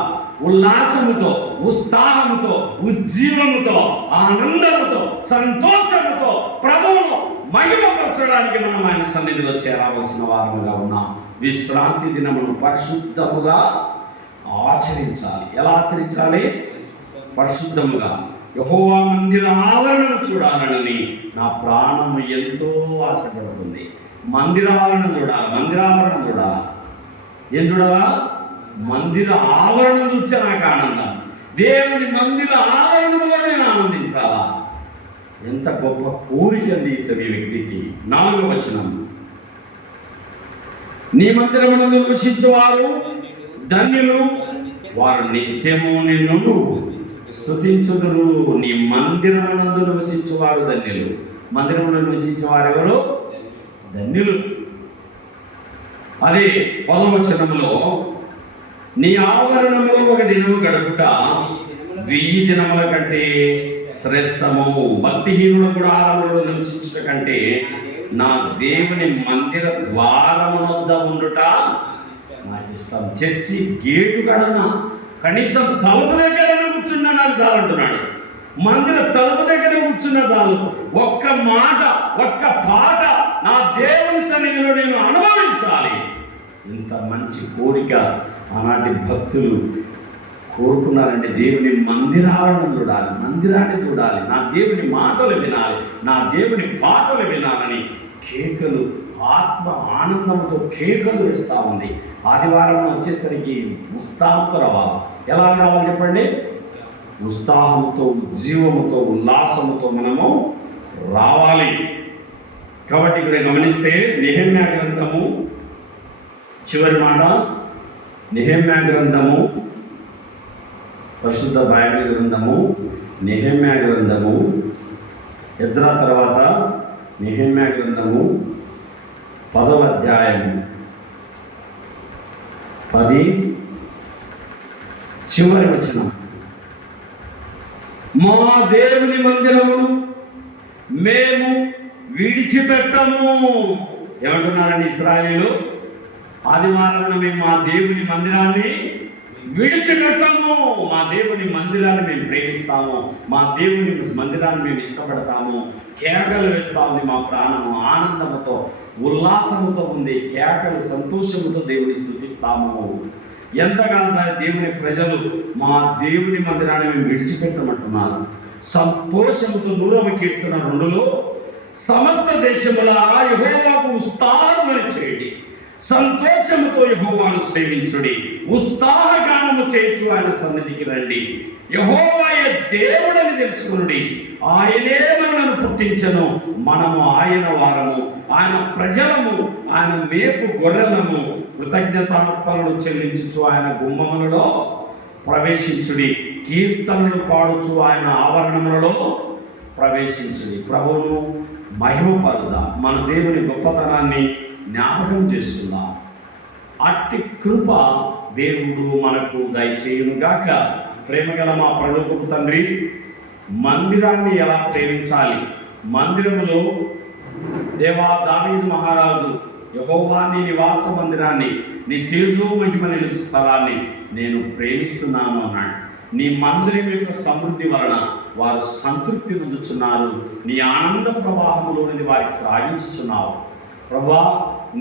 ఉల్లాసముతో, ఉత్సాహముతో, ఉజ్జీవముతో, ఆనందముతో, సంతోషముతో ప్రభువును మహిమపరచడానికి మనం ఆయన సన్నిధిలో చేరవలసిన వారముగా ఉన్నాం. విశ్రాంతి దినమును పరిశుద్ధముగా ఆచరించాలి. ఎలా ఆచరించాలి? పరిశుద్ధముగా. యెహోవా మందిర ఆవరణను చూడాలని నా ప్రాణము ఎంతో ఆశపడుతుంది. మందిరావరణం చూడాలి, మందిరావరణం చూడాలి. ఏం చూడాలా? మందిర ఆవరణం చూస్తే నాకు ఆనందం. దేవుని మందిర ఆవరణములో నేను ఆనందించాలా? ఎంత గొప్ప కోరిక అండి ఈ వ్యక్తికి. 4వ వచనం, నీ మందిరమునందు నివసించువారు ధన్యులు, వారు నిత్యము నిన్ను స్తుతించుదురు. నీ మందిరమునందు నివసించువారు ధన్యులు. మందిరమునందు నివసించేవారు ఎవరు? ధన్యులు. అదే 10వ వచనంలో, నీ ఆవరణంలో ఒక దినము గడుపుట 1000 దినముల కంటే శ్రేష్టము. భక్తిహీనుడు కూడా ఆవరణలో నివసించుట కంటే నా దేవుని మందిర ద్వారము వద్ద ఉండుట నాకు ఇష్టం. చర్చి గేటు కడన్నా కనీసం తలుపు దగ్గర కూర్చున్నా నాకు చాలంటున్నాడు. మందిర తలుపు దగ్గర కూర్చున్న చాలు. ఒక్క మాట, ఒక్క పాట నా దేవుని సన్నిధిలో నేను అనుభవించాలి. ఇంత మంచి కోరిక ఆనాటి భక్తులు కోరుకున్నారండి. దేవుని మందిరాలను చూడాలి, మందిరాన్ని చూడాలి, నా దేవుని మాటలు వినాలి, నా దేవుని పాటలు వినాలని కేకలు, ఆత్మ ఆనందంతో కేకలు వేస్తూ ఉంది. ఆదివారం వచ్చేసరికి ఉత్సాహంతో రావాలి. ఎలా రావాలి చెప్పండి? ఉత్సాహంతో, ఉజ్జీవముతో, ఉల్లాసముతో మనము రావాలి. కాబట్టి ఇక్కడ గమనిస్తే నెహెమ్యా గ్రంథము చివరి మాట, నెహెమ్యా గ్రంథము, పరిశుద్ధ బైబిల్ గ్రంథము, నెహెమ్యా గ్రంథము, ఎజ్రా తర్వాత నెహెమ్యా గ్రంథము 10వ అధ్యాయము 10 చివరి వచనం, మా దేవుని మందిరమును మేము విడిచిపెట్టము. ఏమంటున్నారండి ఇశ్రాయేలీయులు? ఆదివారం మేము మా దేవుని మందిరాన్ని విడిచిపెట్టము. మా దేవుని మందిరాన్ని మేము ప్రేమిస్తాము, మా దేవుని మందిరాన్ని మేము ఇష్టపడతాము. కేకలు వేస్తూ ఉంది మా ప్రాణము, ఆనందముతో ఉల్లాసముతో ఉంది. కేకలు, సంతోషముతో దేవుని స్తుతిస్తాము. ఎంతకాలం దేవుని ప్రజలు మా దేవుని మందిరాన్ని మేము విడిచిపెట్టమంటున్నారు. సంతోషముతో 100వ కీర్తన 2లో, సమస్త దేశములారా యెహోవాకు ఉత్సాహమని చేయండి, సంతోషముతో యెహోవాను సేవించుడి, ఉత్సాహగానము చేయించు ఆయన సన్నిధికి రండి. యెహోవాయే దేవుడని తెలుసుకునుడి, ఆయనే మనలను పుట్టించను, మనము ఆయన వారము, ఆయన ప్రజలము, ఆయన మేపు గొర్రెలము. కృతజ్ఞతార్పణలు చెల్లించుచు ఆయన గుమ్మములలో ప్రవేశించుడి, కీర్తనలు పాడుచు ఆయన ఆవరణములలో ప్రవేశించుడి. ప్రభువును మహిమపరుదా, మన దేవుని గొప్పతనాన్ని జ్ఞాపకం చేసుకుందాం. అట్టి కృప దేవుడు మనకు దయచేయునుగాక. ప్రేమగల మా ప్రభువు తండ్రి, మందిరాన్ని ఎలా ప్రేమించాలి? మందిరములో దావీదు మహారాజు యెహోవా నీ నివాస మందిరాన్ని, నీ తేజో మహిమ నిలుచు స్థలాన్ని నేను ప్రేమిస్తున్నాను అన్నాడు. నీ మందిరం యొక్క సమృద్ధి వలన వారు సంతృప్తి పొందుచున్నారు. నీ ఆనంద ప్రవాహములోనిది వారికి త్రాగించుచున్నావు. ప్రభువా,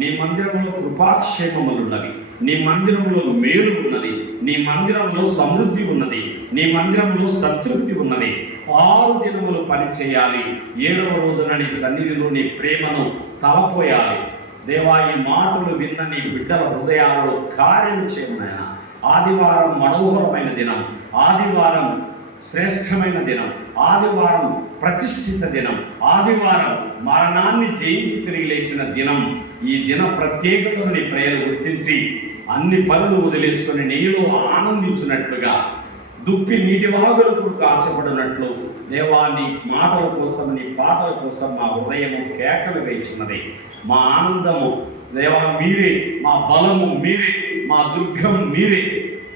నీ మందిరంలో కృపాక్షేమములు ఉన్నవి, నీ మందిరంలో మేలు ఉన్నది, నీ మందిరంలో సమృద్ధి ఉన్నది, నీ మందిరంలో సంతృప్తి ఉన్నది. 6 దినములు పని చేయాలి, 7వ రోజున నీ సన్నిధిలో నీ ప్రేమను తలపోయాలి. దేవా, ఈ మాటలు విన్న నీ బిడ్డల హృదయాలలో కార్యం చేయమనైనా. ఆదివారం మనోహరమైన దినం, ఆదివారం శ్రేష్టమైన దినం, ఆదివారం ప్రతిష్ఠిత దినం, ఆదివారం మరణాన్ని జయించి తిరిగి లేచిన దినం. ఈ దిన ప్రత్యేకతను నీ ప్రేయలు గుర్తించి అన్ని పనులు వదిలేసుకొని నీలో ఆనందించినట్లుగా, దుప్పి నీటి వాగులకు ఆశపడినట్లు దేవా, నీ మాటల కోసం, నీ పాటల కోసం మా హృదయము కేకలు వేస్తున్నది. మా ఆనందము దేవా మీరే, మా బలము మీరే, మా దుర్గం మీరే.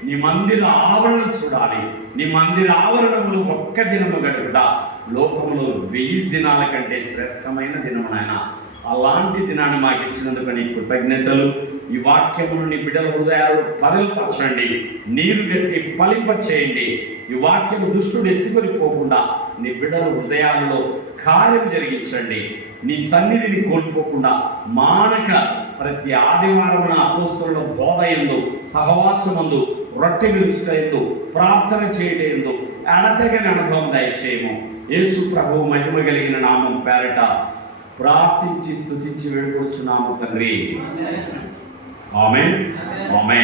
నీ మందిర ఆవరణ చూడాలి. నీ మందిర ఆవరణములు ఒక్క దినము గడుపుట లోకములో 1000 దినాల కంటే శ్రేష్టమైన దినము నాయన. అలాంటి దినాన్ని మాకు ఇచ్చినందుకు నీ కృతజ్ఞతలు. ఈ వాక్యమును నీ బిడ్డల హృదయాలు పదిలపరచండి, నీరు గట్టి ఫలింప చేయండి. ఈ వాక్యము దుష్టుడు ఎత్తుకొని పోకుండా నీ బిడ్డల హృదయాలలో కార్యం జరిగించండి. నీ సన్నిధిని కోల్పోకుండా మానక ప్రతి ఆదివారమున అపోస్తలుల బోధ యందు, సహవాసమందు, రొట్టె విరుచుట యందు, ప్రార్థన చేయట యందు ఎడతెగని అనుభవం దయచేయము. యేసు ప్రభువు మహిమ కలిగిన నామం పేరట ప్రార్థించి స్తుతించి వేడుకొచ్చున్నాము తండ్రి. ఆమేన్. ఆమేన్.